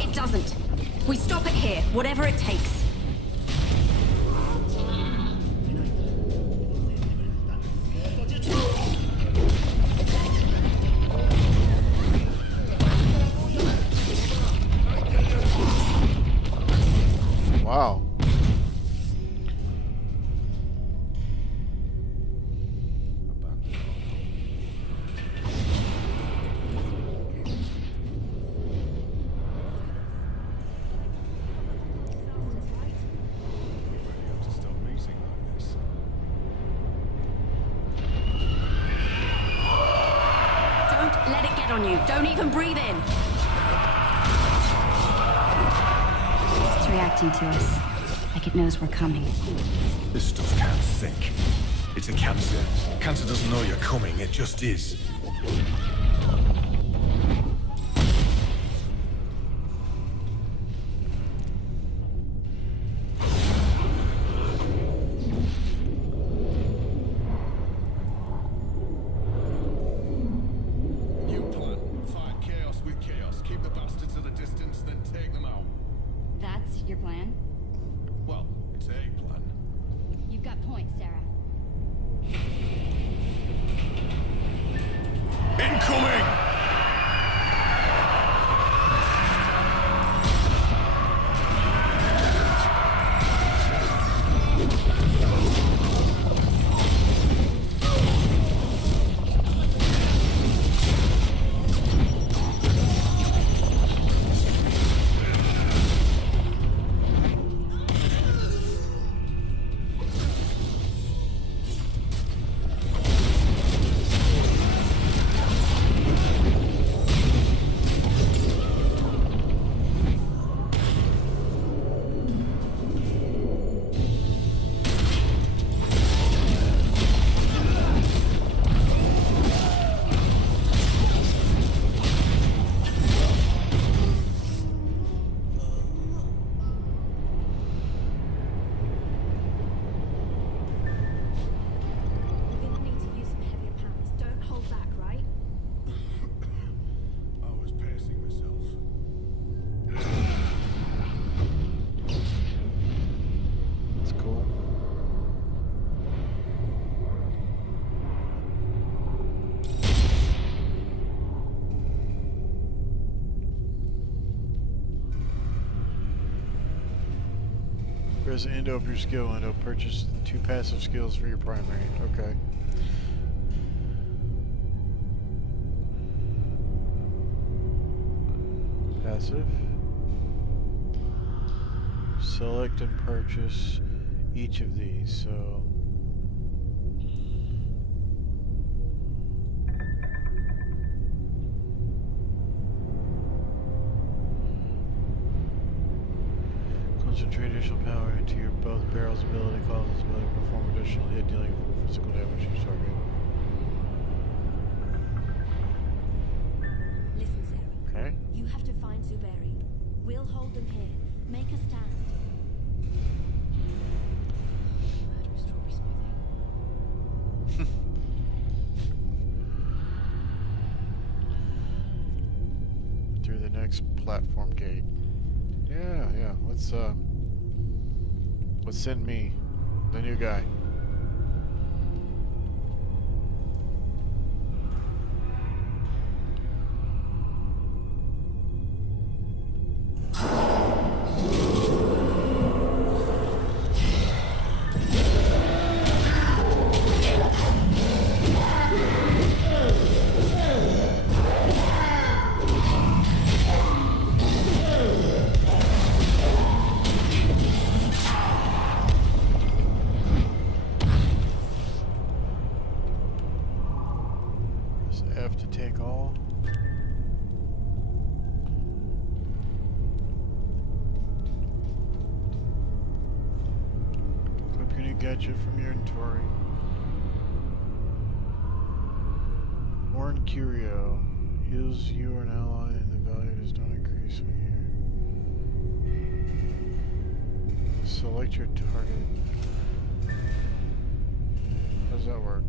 It doesn't. We stop it here, whatever it takes. Wow. Let it get on you. Don't even breathe in. It's reacting to us, like it knows we're coming. This stuff can't think. It's a cancer. Cancer doesn't know you're coming, it just is. That's your plan? Well, it's a plan. You've got points, Sarah. Incoming! Press N to open your skill window. Purchase 2 passive skills for your primary. Okay. Passive. Select and purchase each of these. So concentrate additional power into your both barrels' ability causes the ability to perform additional hit dealing physical damage to your target. Listen, Sarah. Okay. You have to find Zuberi. We'll hold them here. Make a stand. Murderous strawberry smoothie. Through the next platform gate. Yeah. Let's send me, the new guy. F to take all. Equip your new gadget from your inventory. Warren Curio. Heals you or an ally and the value does not increase when here. Select your target. How does that work?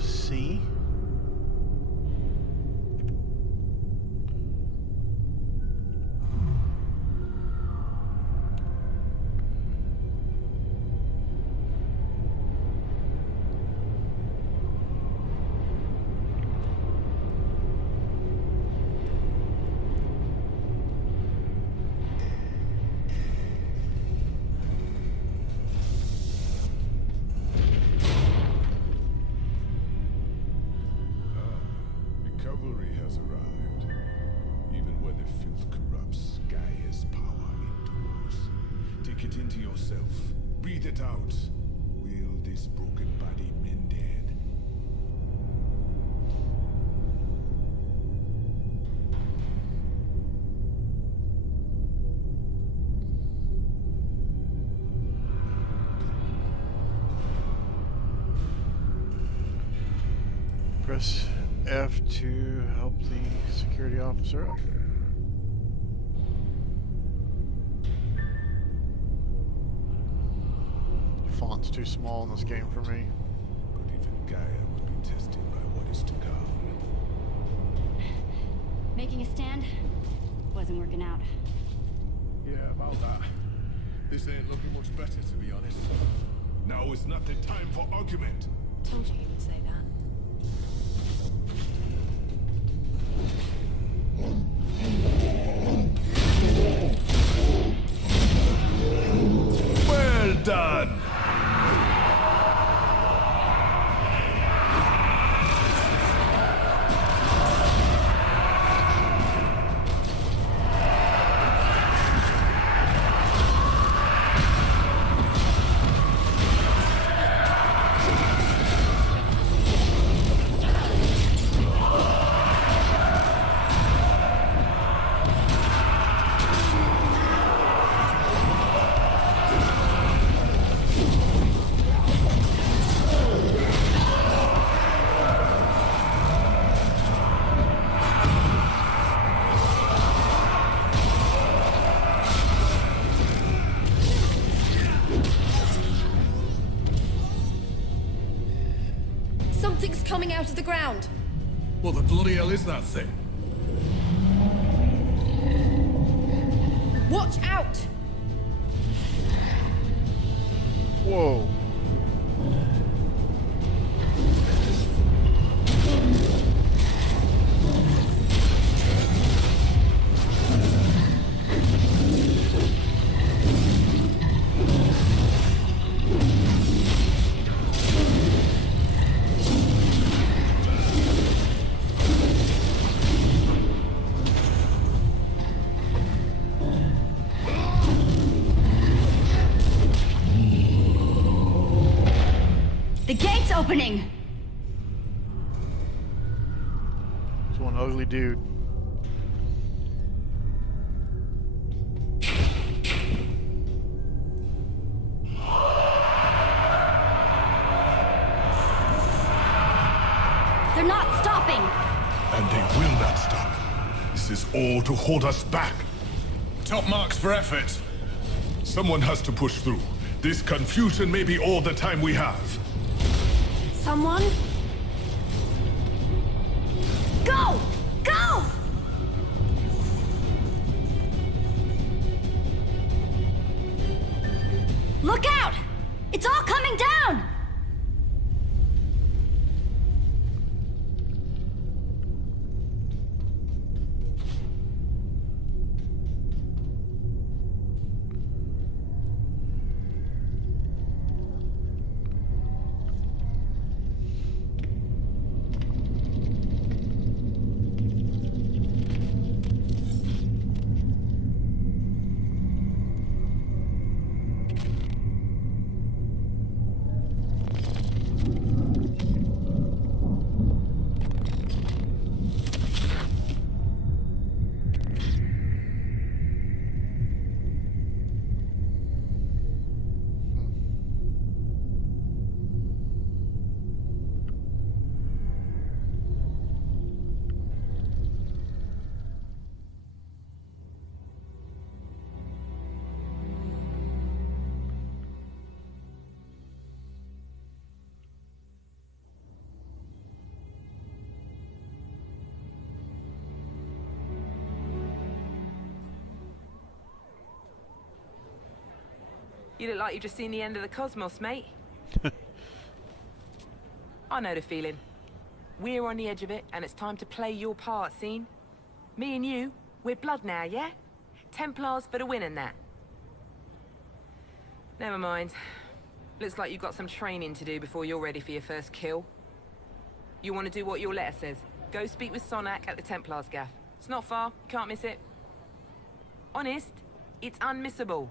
C. Cavalry has arrived. Even when the filth corrupts, Gaia's power endures. Take it into yourself. Breathe it out. Will this broken body mended? Press F to help the security officer. Font's too small in this game for me. But even Gaia would be tested by what is to come. Making a stand wasn't working out. Yeah, about that. This ain't looking much better, to be honest. Now is not the time for argument. Told you he would say that. Well done! Something's coming out of the ground. What the bloody hell is that thing? Watch out! Whoa. opening! It's one ugly dude. They're not stopping! And they will not stop. This is all to hold us back. Top marks for effort. Someone has to push through. This confusion may be all the time we have. Someone? Go! Go! Look out! It's all coming down! You look like you've just seen the end of the cosmos, mate. I know the feeling. We're on the edge of it, and it's time to play your part, scene. Me and you, we're blood now, yeah? Templars for the win and that. Never mind. Looks like you've got some training to do before you're ready for your first kill. You want to do what your letter says. Go speak with Sonak at the Templars gaff. It's not far, can't miss it. Honest, it's unmissable.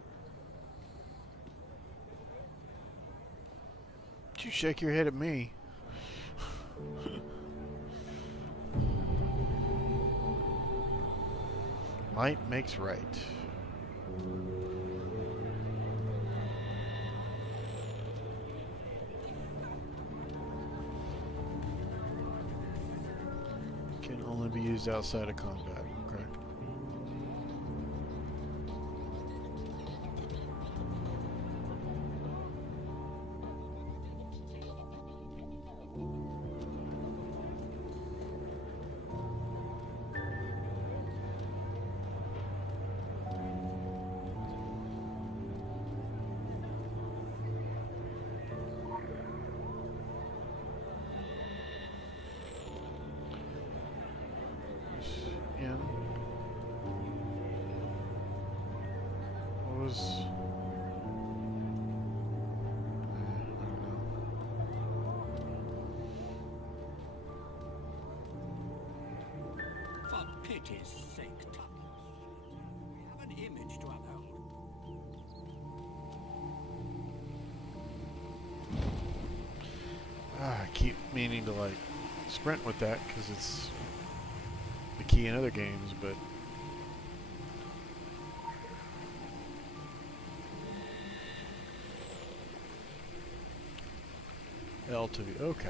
You shake your head at me. Might makes right. Can only be used outside of combat. Okay. For pity's sake, Tuckers. We have an image to uphold. I keep meaning to like sprint with that because it's the key in other games, but L to V. Okay.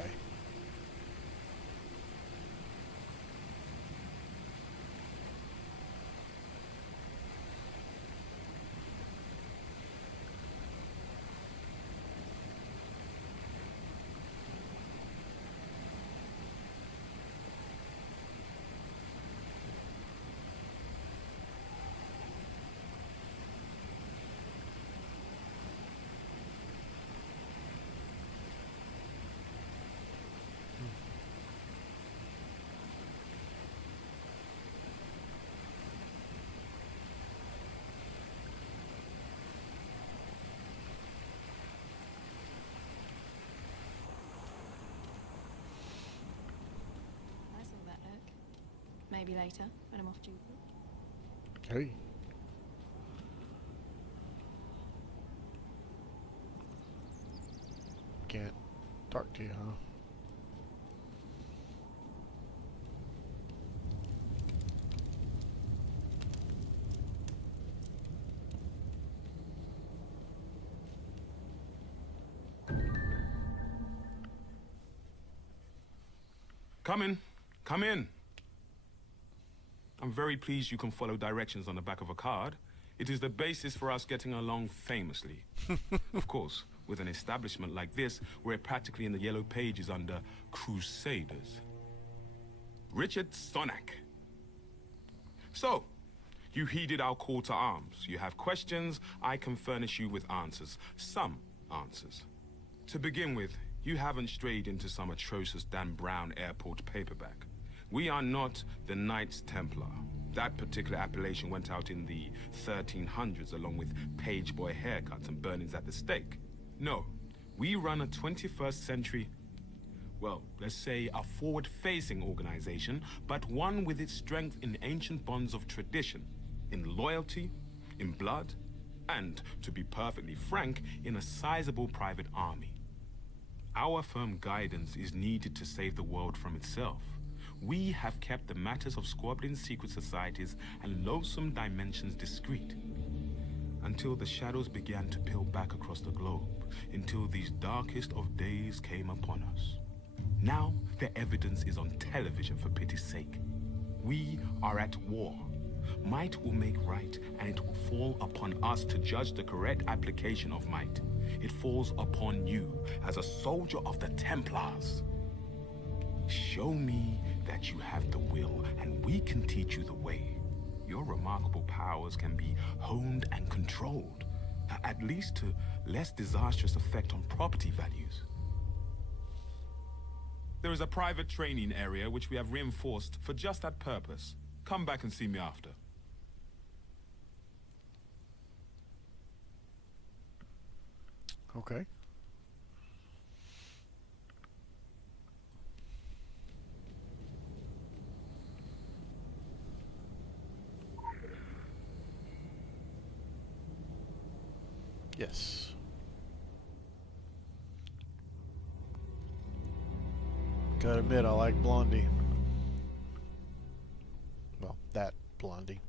Maybe later, when I'm off duty. Hey. Can't Talk to you, huh? Come in. Come in. I'm very pleased you can follow directions on the back of a card. It is the basis for us getting along famously. Of course, with an establishment like this, we're practically in the yellow pages under Crusaders. Richard Sonak. So, you heeded our call to arms. You have questions, I can furnish you with answers. Some answers. To begin with, you haven't strayed into some atrocious Dan Brown airport paperback. We are not the Knights Templar. That particular appellation went out in the 1300s along with page boy haircuts and burnings at the stake. No, we run a 21st century, well, let's say a forward-facing organization, but one with its strength in ancient bonds of tradition, in loyalty, in blood, and, to be perfectly frank, in a sizable private army. Our firm guidance is needed to save the world from itself. We have kept the matters of squabbling secret societies and loathsome dimensions discreet. Until the shadows began to peel back across the globe, until these darkest of days came upon us. Now, the evidence is on television, for pity's sake. We are at war. Might will make right, and it will fall upon us to judge the correct application of might. It falls upon you as a soldier of the Templars. Show me that you have the will, and we can teach you the way. Your remarkable powers can be honed and controlled, at least to less disastrous effect on property values. There is a private training area which we have reinforced for just that purpose. Come back and see me after. Okay. Yes. Gotta admit, I like Blondie. Well, that Blondie.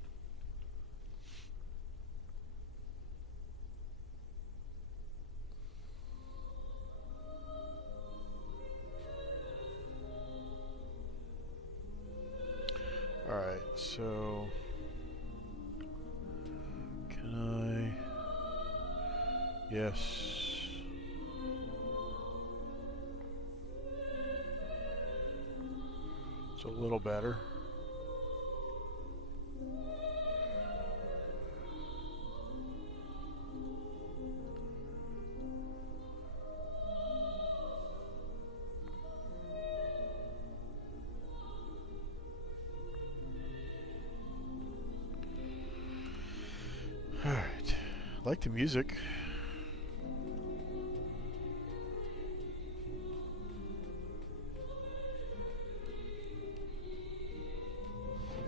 Alright, so can I... Yes. It's a little better. Alright. I like the music.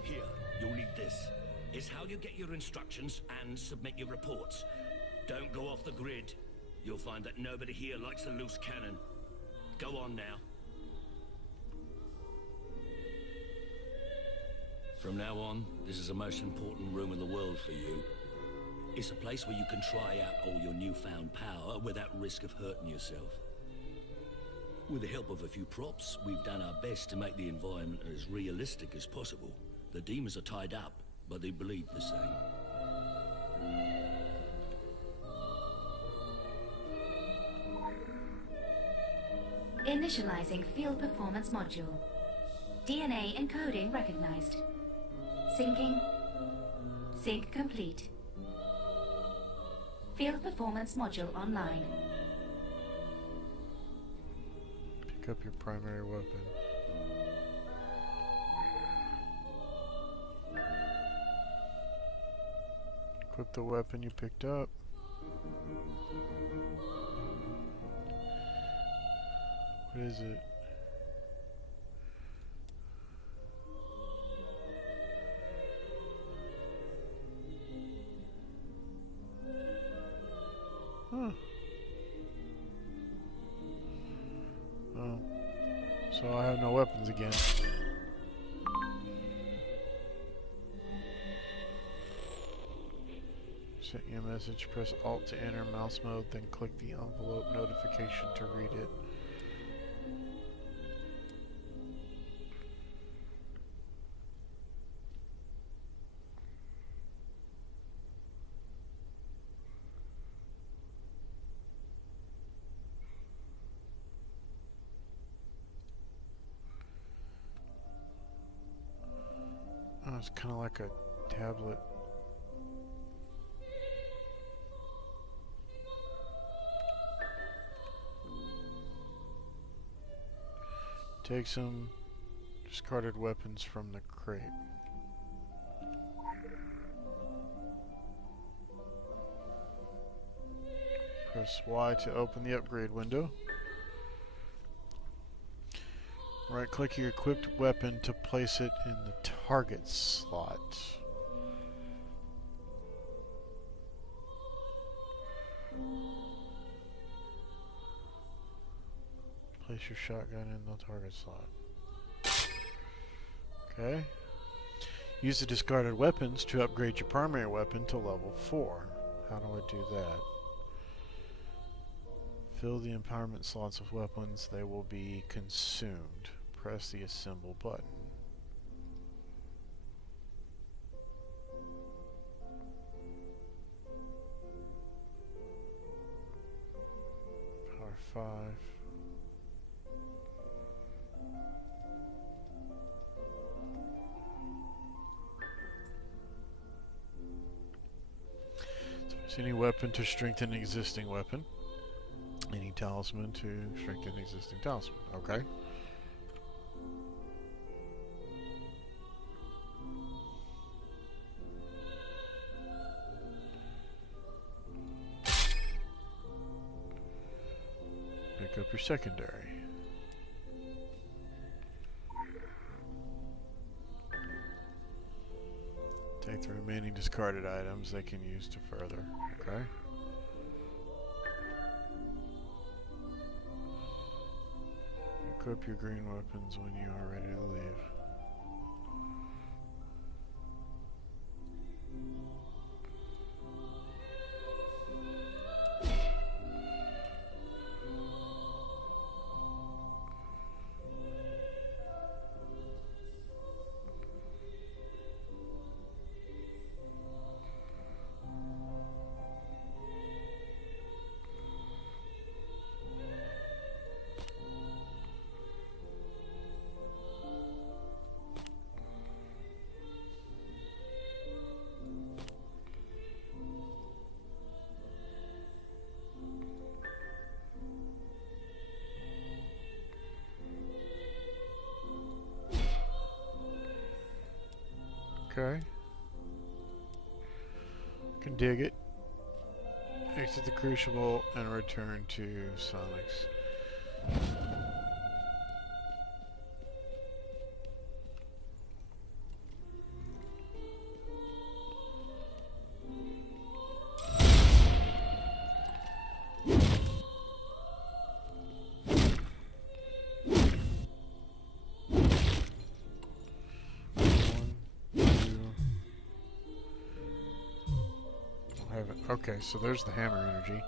Here, you'll need this. It's how you get your instructions and submit your reports. Don't go off the grid. You'll find that nobody here likes a loose cannon. Go on now. From now on, this is the most important room in the world for you. It's a place where you can try out all your newfound power without risk of hurting yourself. With the help of a few props, we've done our best to make the environment as realistic as possible. The demons are tied up, but they bleed the same. Initializing field performance module. DNA encoding recognized. Syncing. Sync complete. Field performance module online. Pick up your primary weapon. Equip the weapon you picked up. What is it? Huh. So I have no weapons again. Sent you a message, press Alt to enter mouse mode, then click the envelope notification to read it. Oh, it's kind of like a tablet. Take some discarded weapons from the crate. Press Y to open the upgrade window. Right-click your equipped weapon to place it in the target slot. Place your shotgun in the target slot. Okay. Use the discarded weapons to upgrade your primary weapon to level 4. How do I do that? Fill the empowerment slots with weapons. They will be consumed. Press the assemble button. Power 5. So any weapon to strengthen an existing weapon. Any talisman to strengthen an existing talisman. Okay. Pick up your secondary. Take the remaining discarded items they can use to further. Okay. Equip your green weapons when you are ready to leave. Okay. Can dig it. Exit the crucible and return to Sonic's. Okay, so there's the hammer energy.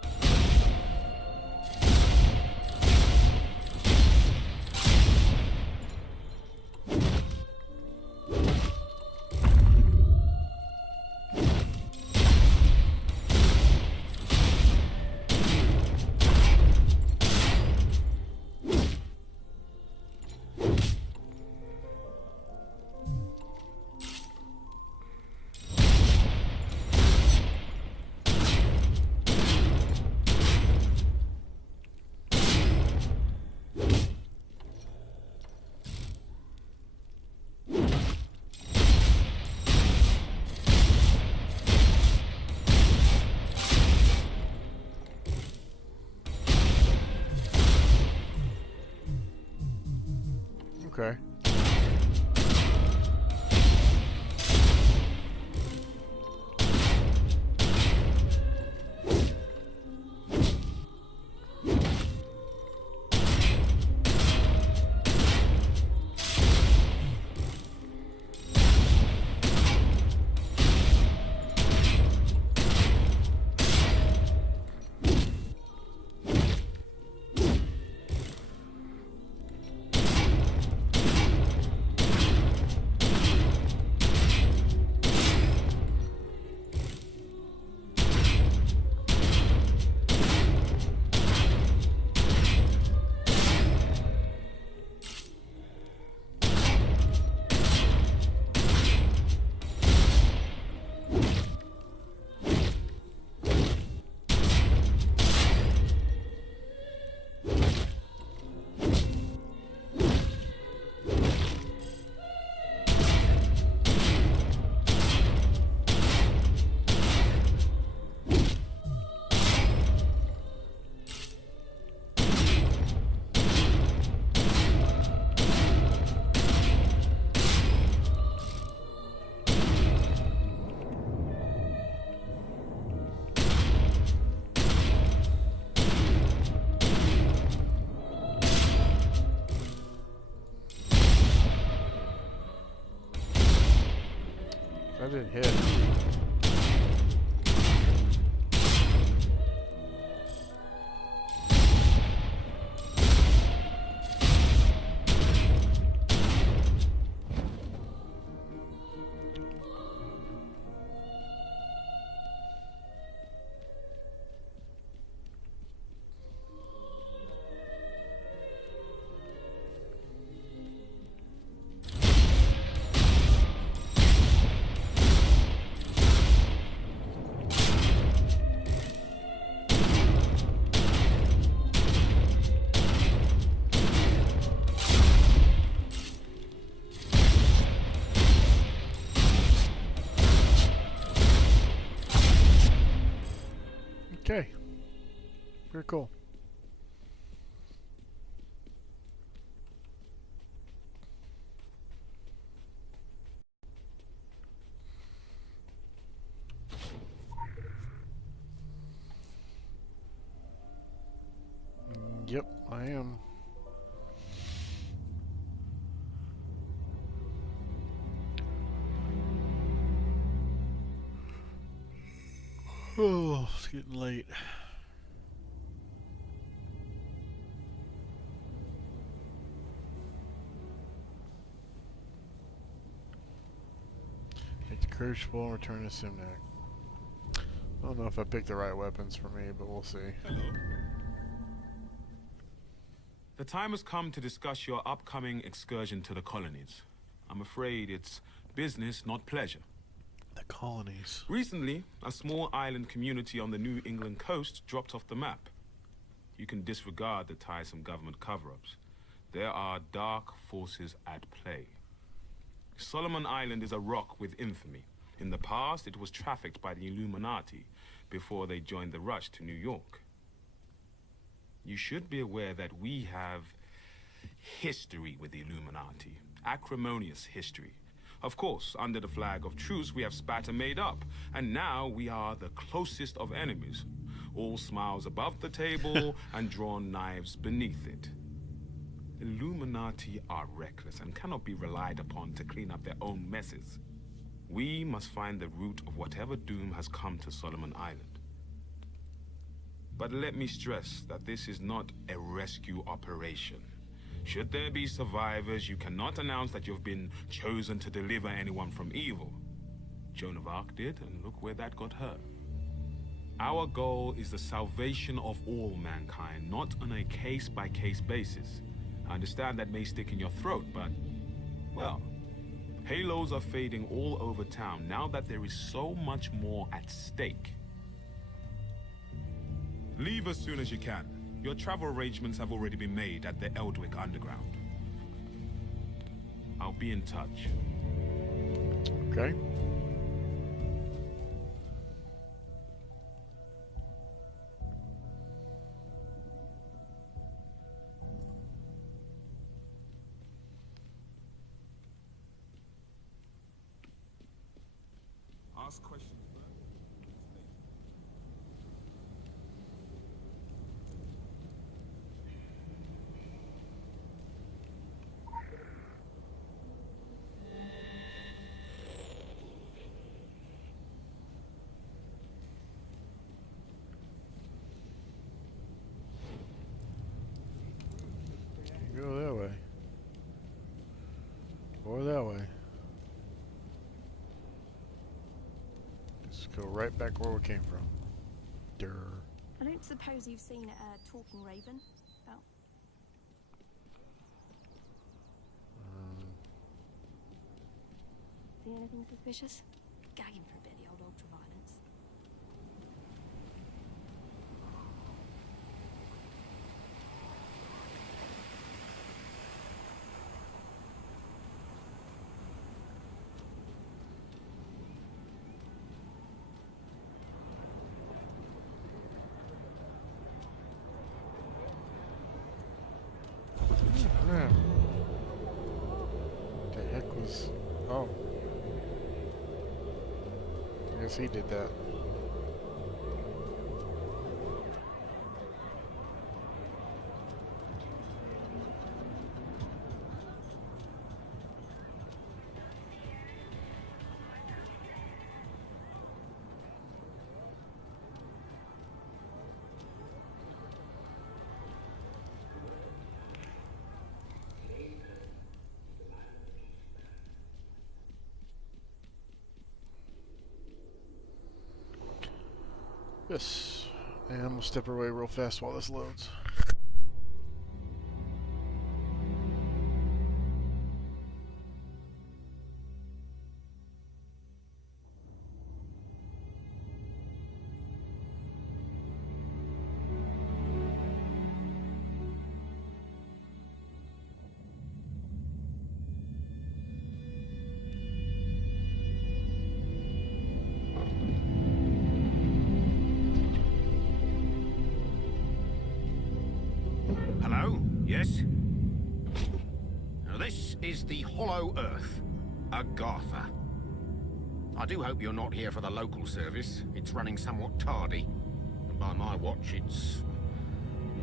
That didn't hit. Okay. Very cool. Yep, I am. Oh, it's getting late. Take the crucible and return to Simnak. I don't know if I picked the right weapons for me, but we'll see. Hello. The time has come to discuss your upcoming excursion to the colonies. I'm afraid it's business, not pleasure. The colonies. Recently, a small island community on the New England coast dropped off the map. You can disregard the tiresome government cover-ups. There are dark forces at play. Solomon Island is a rock with infamy. In the past, it was trafficked by the Illuminati before they joined the rush to New York. You should be aware that we have history with the Illuminati, acrimonious history. Of course, under the flag of truce, we have spat and made up, and now we are the closest of enemies. All smiles above the table and drawn knives beneath it. Illuminati are reckless and cannot be relied upon to clean up their own messes. We must find the root of whatever doom has come to Solomon Island. But let me stress that this is not a rescue operation. Should there be survivors, you cannot announce that you've been chosen to deliver anyone from evil. Joan of Arc did, and look where that got her. Our goal is the salvation of all mankind, not on a case-by-case basis. I understand that may stick in your throat, but, well, halos are fading all over town now that there is so much more at stake. Leave as soon as you can. Your travel arrangements have already been made at the Eldwick Underground. I'll be in touch. Okay. Ask questions. Go that way. Or that way. Let's go right back where we came from. Durr. I don't suppose you've seen a talking raven about. See anything suspicious? Gagging for a bit of the old ultra-violence. Yeah. What the heck was... Oh. I guess he did that. Yes. And we'll step away real fast while this loads. Hello? Yes? Now this is the Hollow Earth, Agartha. I do hope you're not here for the local service. It's running somewhat tardy. By my watch, it's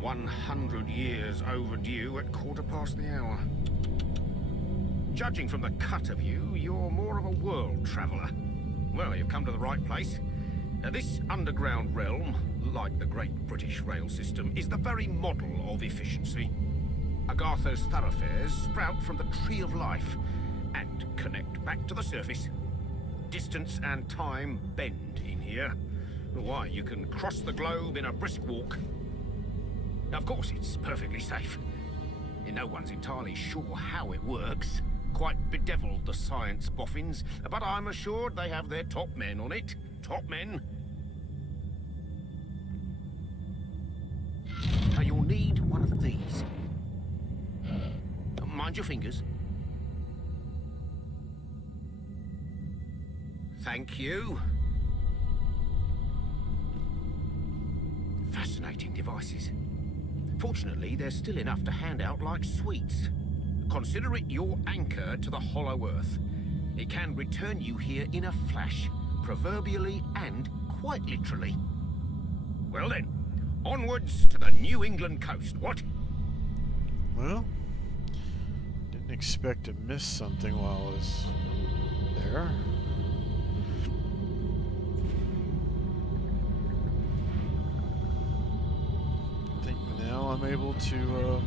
100 years overdue at 1/4 the hour. Judging from the cut of you, you're more of a world traveller. Well, you've come to the right place. This underground realm, like the great British rail system, is the very model of efficiency. Agartha's thoroughfares sprout from the Tree of Life and connect back to the surface. Distance and time bend in here. Why, you can cross the globe in a brisk walk. Now, of course, it's perfectly safe. No one's entirely sure how it works. Quite bedeviled, the science boffins, but I'm assured they have their top men on it. Top men. Now, you'll need one of these. Mind your fingers. Thank you. Fascinating devices. Fortunately, there's still enough to hand out like sweets. Consider it your anchor to the Hollow Earth. It can return you here in a flash, proverbially and quite literally. Well then, onwards to the New England coast, what? Well, didn't expect to miss something while I was there. I think now I'm able to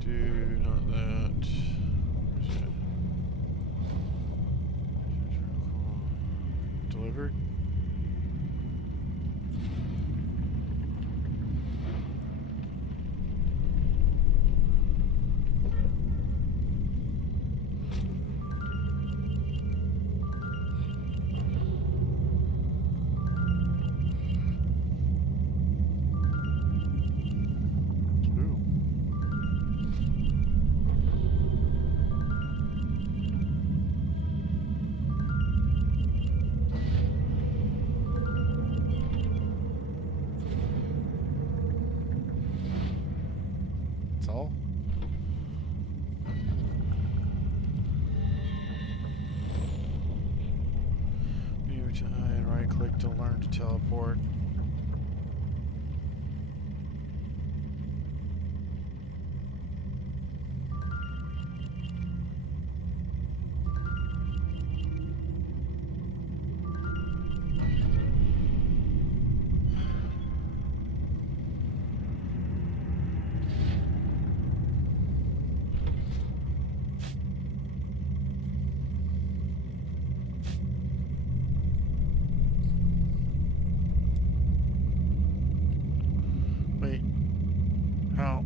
do not that. Where's it? Delivered. And right click to learn to teleport. Wait. How?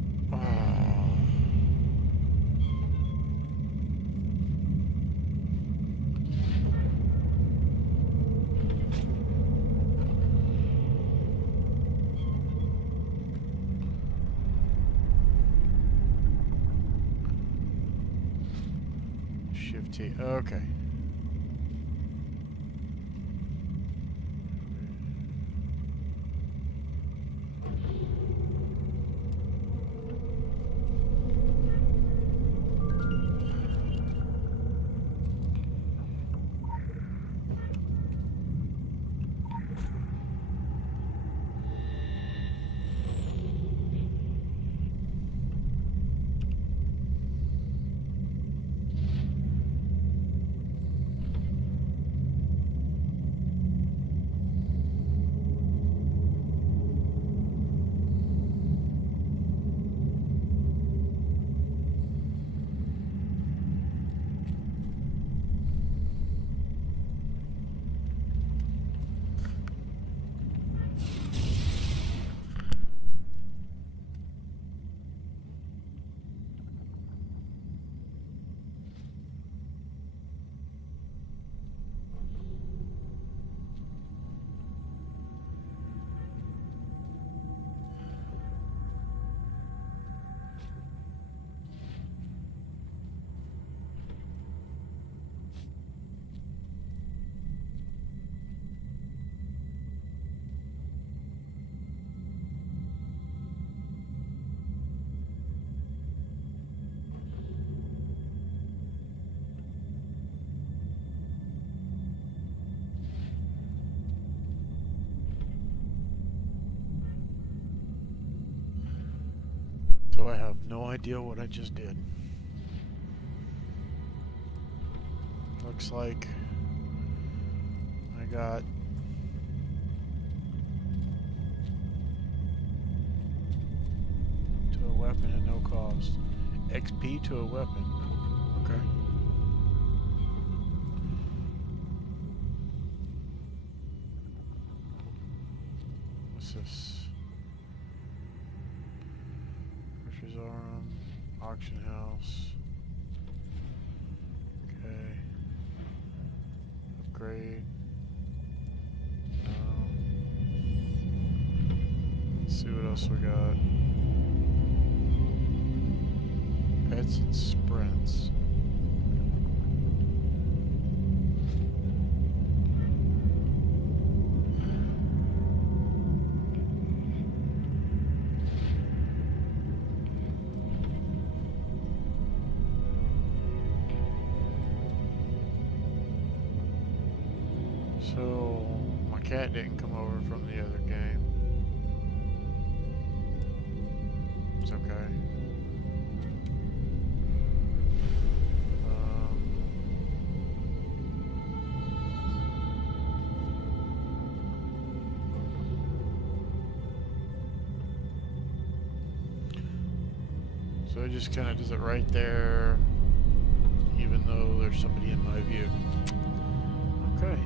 Shift T. Okay. I have no idea what I just did. Looks like I got to a weapon at no cost. XP to a weapon. Okay. What's this? Auction house. Okay. Upgrade. No. Let's see what else we got. Pets and sprints. So, my cat didn't come over from the other game. It's okay. So it just kind of does it right there, even though there's somebody in my view. Okay.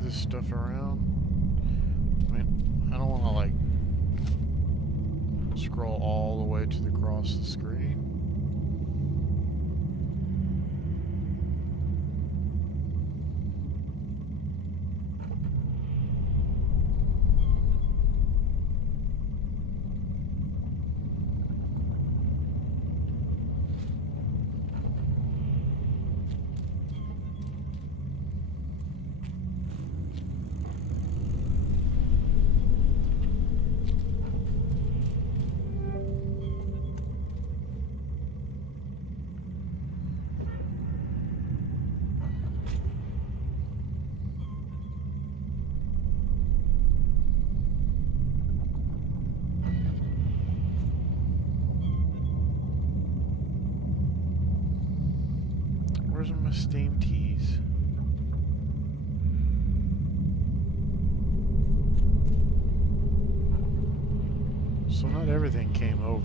This stuff around. I mean, I don't want to like scroll all the way to the across the screen. Where's my steam teas? So not everything came over.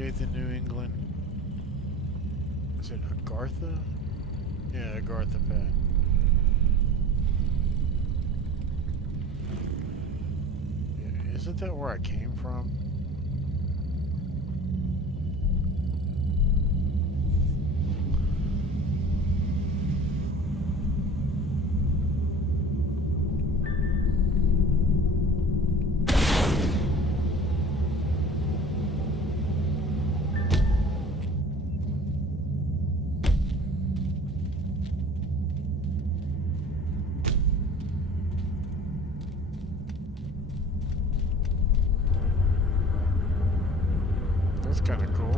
Locate the New England. Is it Agartha? Yeah, Agartha pad. Yeah, isn't that where I came from? That's kind of cool.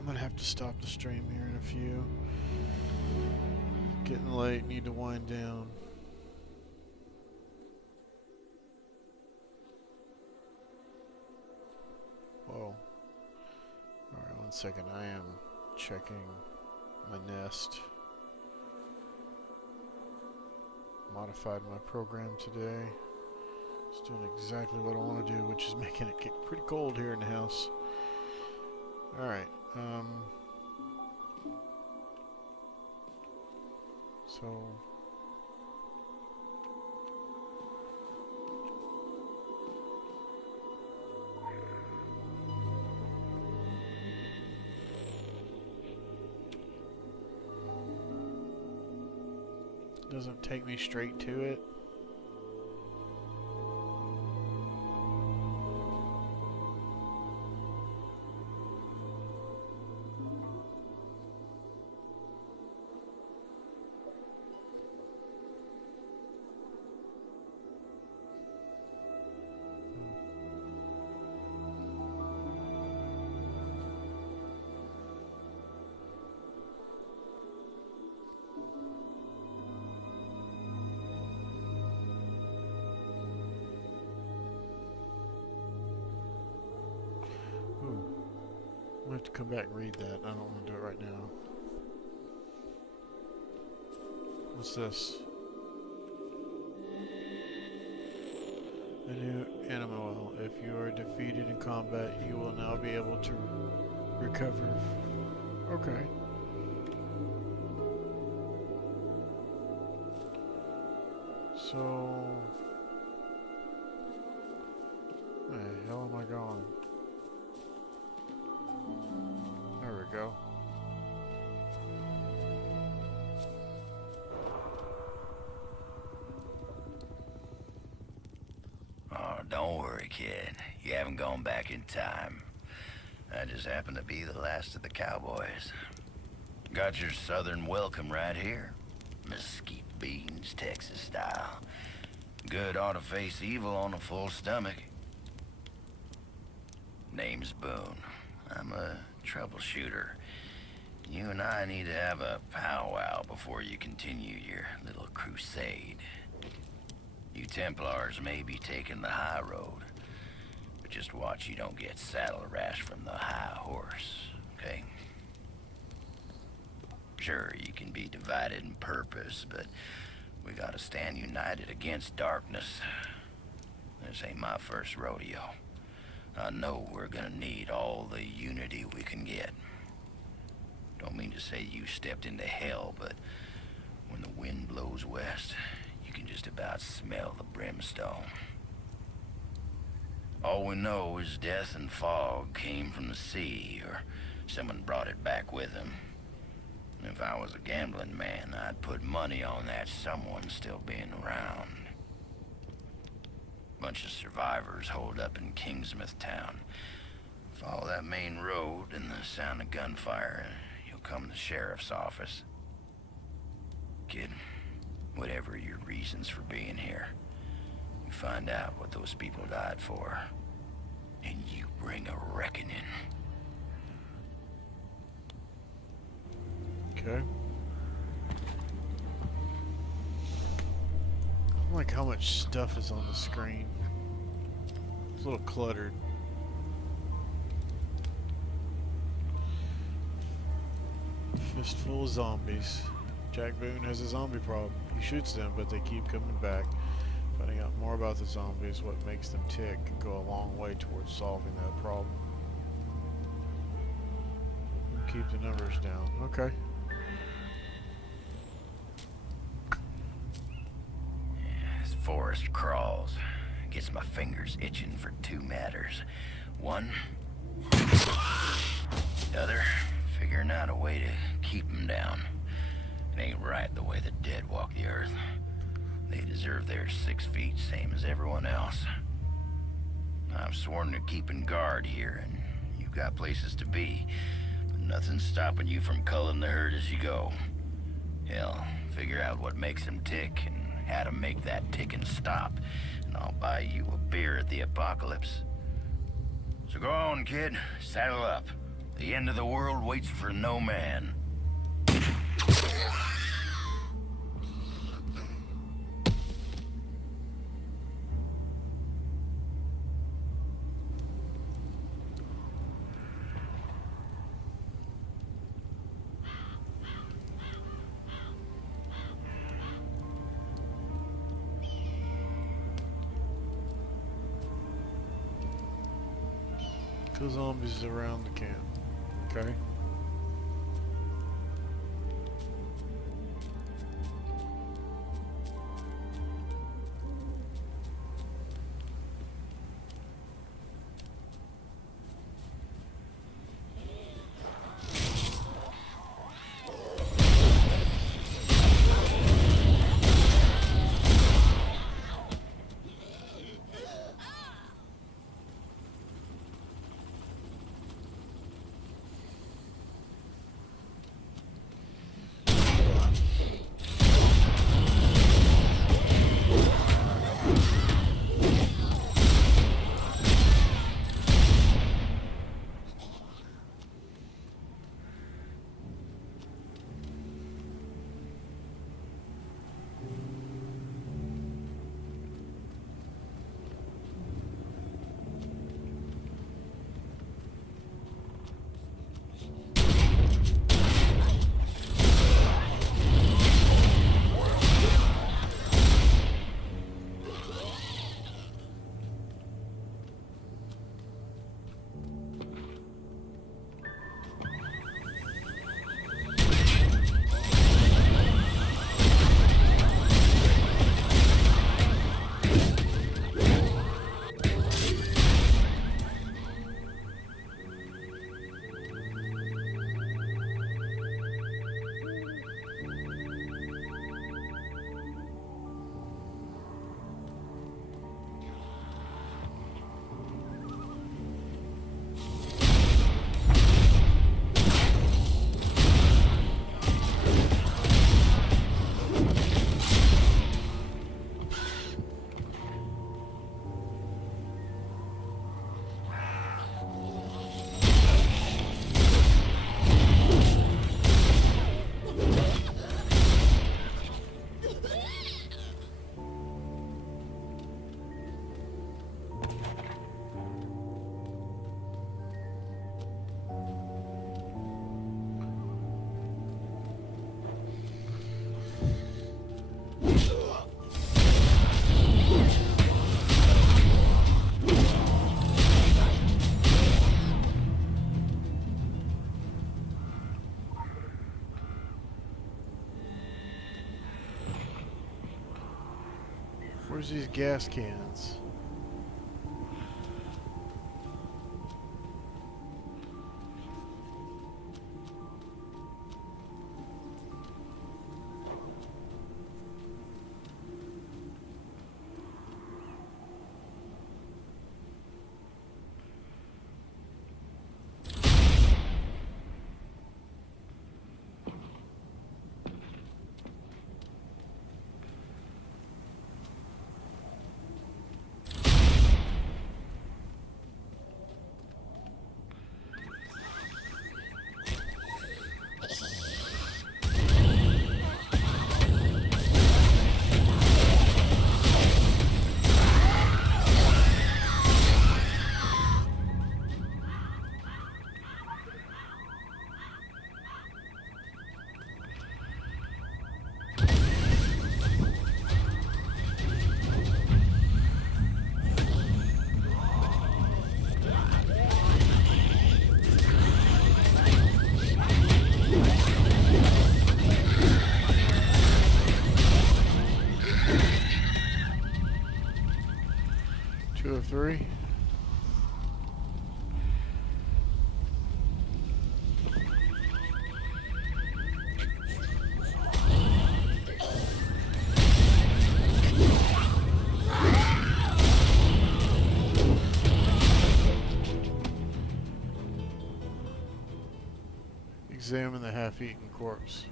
I'm gonna have to stop the stream here in a few. Getting late, need to wind down. Whoa. Alright, 1 second. I am checking my nest. Modified my program today. It's doing exactly what I want to do, which is making it get pretty cold here in the house. Alright. So doesn't take me straight to it. I'll have to come back and read that. I don't want to do it right now. What's this? A new animal. If you are defeated in combat, you will now be able to recover. Okay. So, where the hell am I going? There we go. Oh, don't worry, kid. You haven't gone back in time. I just happen to be the last of the cowboys. Got your southern welcome right here. Mesquite beans, Texas style. Good ought to face evil on a full stomach. Name's Boone. I'm a troubleshooter. You and I need to have a powwow before you continue your little crusade. You Templars may be taking the high road, but just watch you don't get saddle rash from the high horse, okay? Sure, you can be divided in purpose, but we gotta stand united against darkness. This ain't my first rodeo. I know we're gonna need all the unity we can get. Don't mean to say you stepped into hell, but when the wind blows west, you can just about smell the brimstone. All we know is death and fog came from the sea, or someone brought it back with them. If I was a gambling man, I'd put money on that someone still being around. Bunch of survivors holed up in Kingsmouth town. Follow that main road and the sound of gunfire, you'll come to the sheriff's office. Kid, Whatever your reasons for being here, you find out what those people died for, and you bring a reckoning. Okay. I don't like how much stuff is on the screen. It's a little cluttered. Fistful of zombies. Jack Boone has a zombie problem. He shoots them, but they keep coming back. Finding out more about the zombies, what makes them tick, can go a long way towards solving that problem. Keep the numbers down. Okay. This forest crawls. Gets my fingers itching for two matters. One, the other, figuring out a way to keep them down. It ain't right the way the dead walk the earth. They deserve their 6 feet, same as everyone else. I've sworn to keeping guard here, and you've got places to be. But nothing's stopping you from culling the herd as you go. Hell, figure out what makes them tick and how to make that ticking stop, and I'll buy you a beer at the apocalypse. So go on, kid. Saddle up. The end of the world waits for no man. Kill zombies around the camp. Okay. Where's these gas cans? 3. Examine the half-eaten corpse.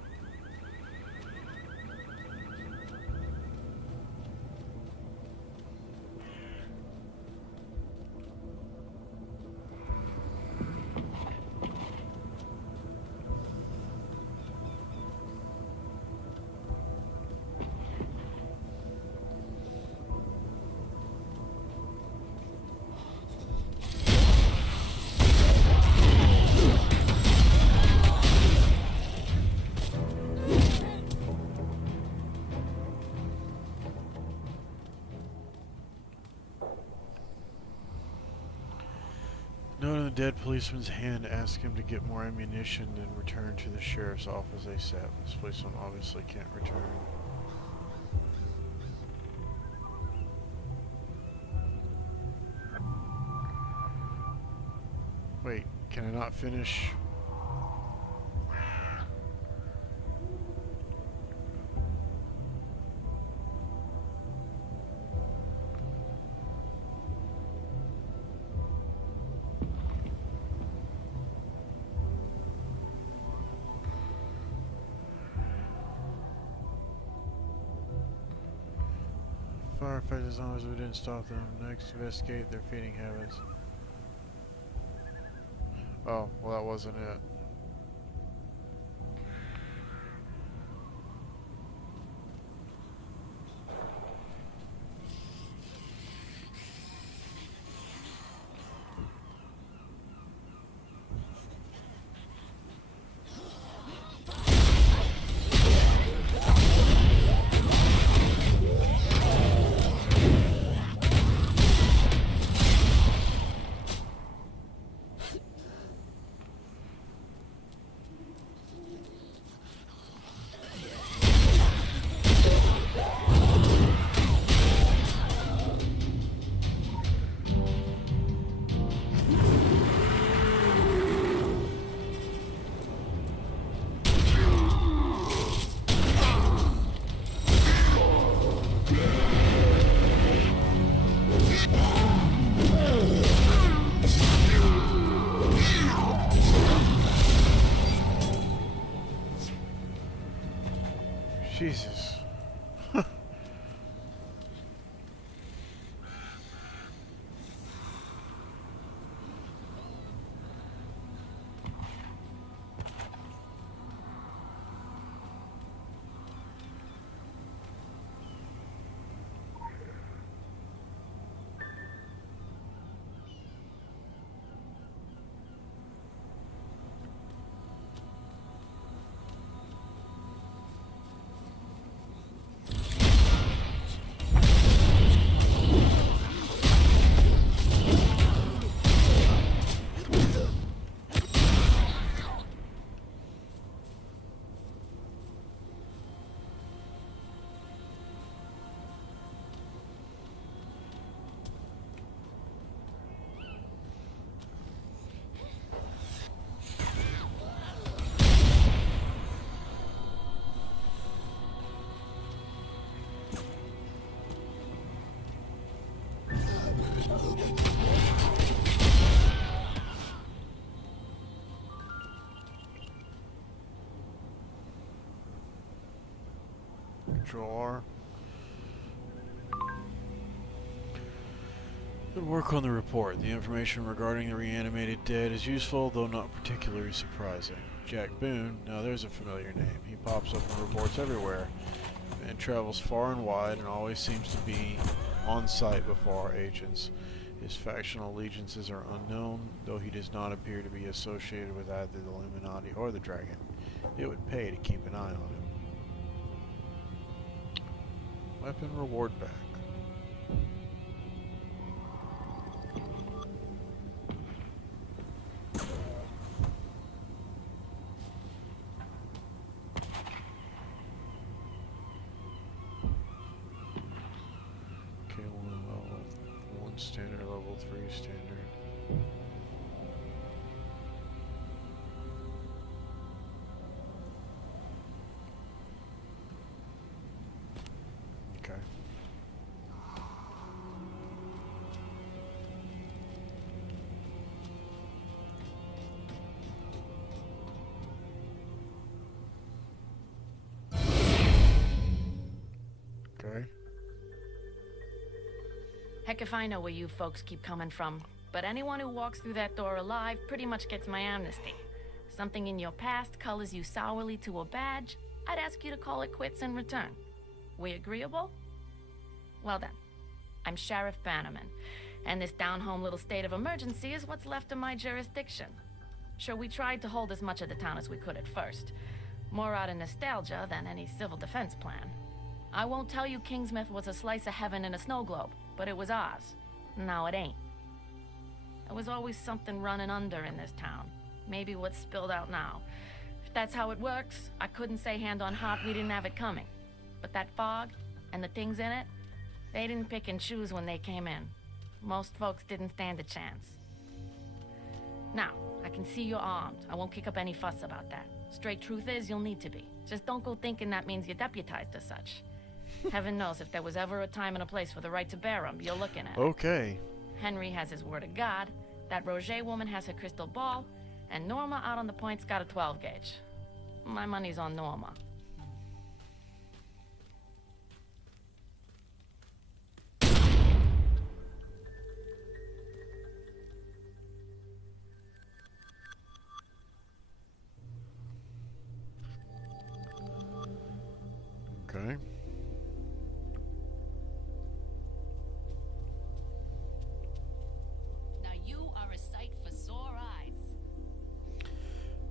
Note on the dead policeman's hand, ask him to get more ammunition and return to the sheriff's office ASAP. This policeman obviously can't return. Wait, can I not finish? Firefighters, as long as we didn't stop them. Next, investigate their feeding habits. Oh, well, that wasn't it. Jesus. Control R. Good work on the report. The information regarding the reanimated dead is useful, though not particularly surprising. Jack Boone, now there's a familiar name. He pops up in reports everywhere and travels far and wide and always seems to be on site before our agents. His factional allegiances are unknown, though he does not appear to be associated with either the Illuminati or the Dragon. It would pay to keep an eye on him. Weapon reward back. standard, level 3 standard. Okay. Okay. Heck if I know where you folks keep coming from, but anyone who walks through that door alive pretty much gets my amnesty. Something in your past colors you sourly to a badge, I'd ask you to call it quits in return. We agreeable? Well then, I'm Sheriff Bannerman, and this down-home little state of emergency is what's left of my jurisdiction. Sure, we tried to hold as much of the town as we could at first, more out of nostalgia than any civil defense plan. I won't tell you Kingsmouth was a slice of heaven in a snow globe, but it was ours. Now it ain't. There was always something running under in this town. Maybe what's spilled out now. If that's how it works, I couldn't say hand on heart we didn't have it coming. But that fog, and the things in it, they didn't pick and choose when they came in. Most folks didn't stand a chance. Now, I can see you're armed. I won't kick up any fuss about that. Straight truth is, you'll need to be. Just don't go thinking that means you're deputized as such. Heaven knows if there was ever a time and a place for the right to bear 'em, you're looking at it. Okay. Henry has his word of God, that Roger woman has her crystal ball, and Norma out on the point's got a 12 gauge. My money's on Norma. Okay. Now you are a sight for sore eyes.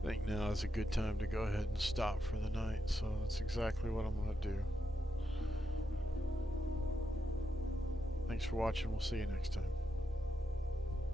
I think now is a good time to go ahead and stop for the night, so that's exactly what I'm going to do. Thanks for watching. We'll see you next time.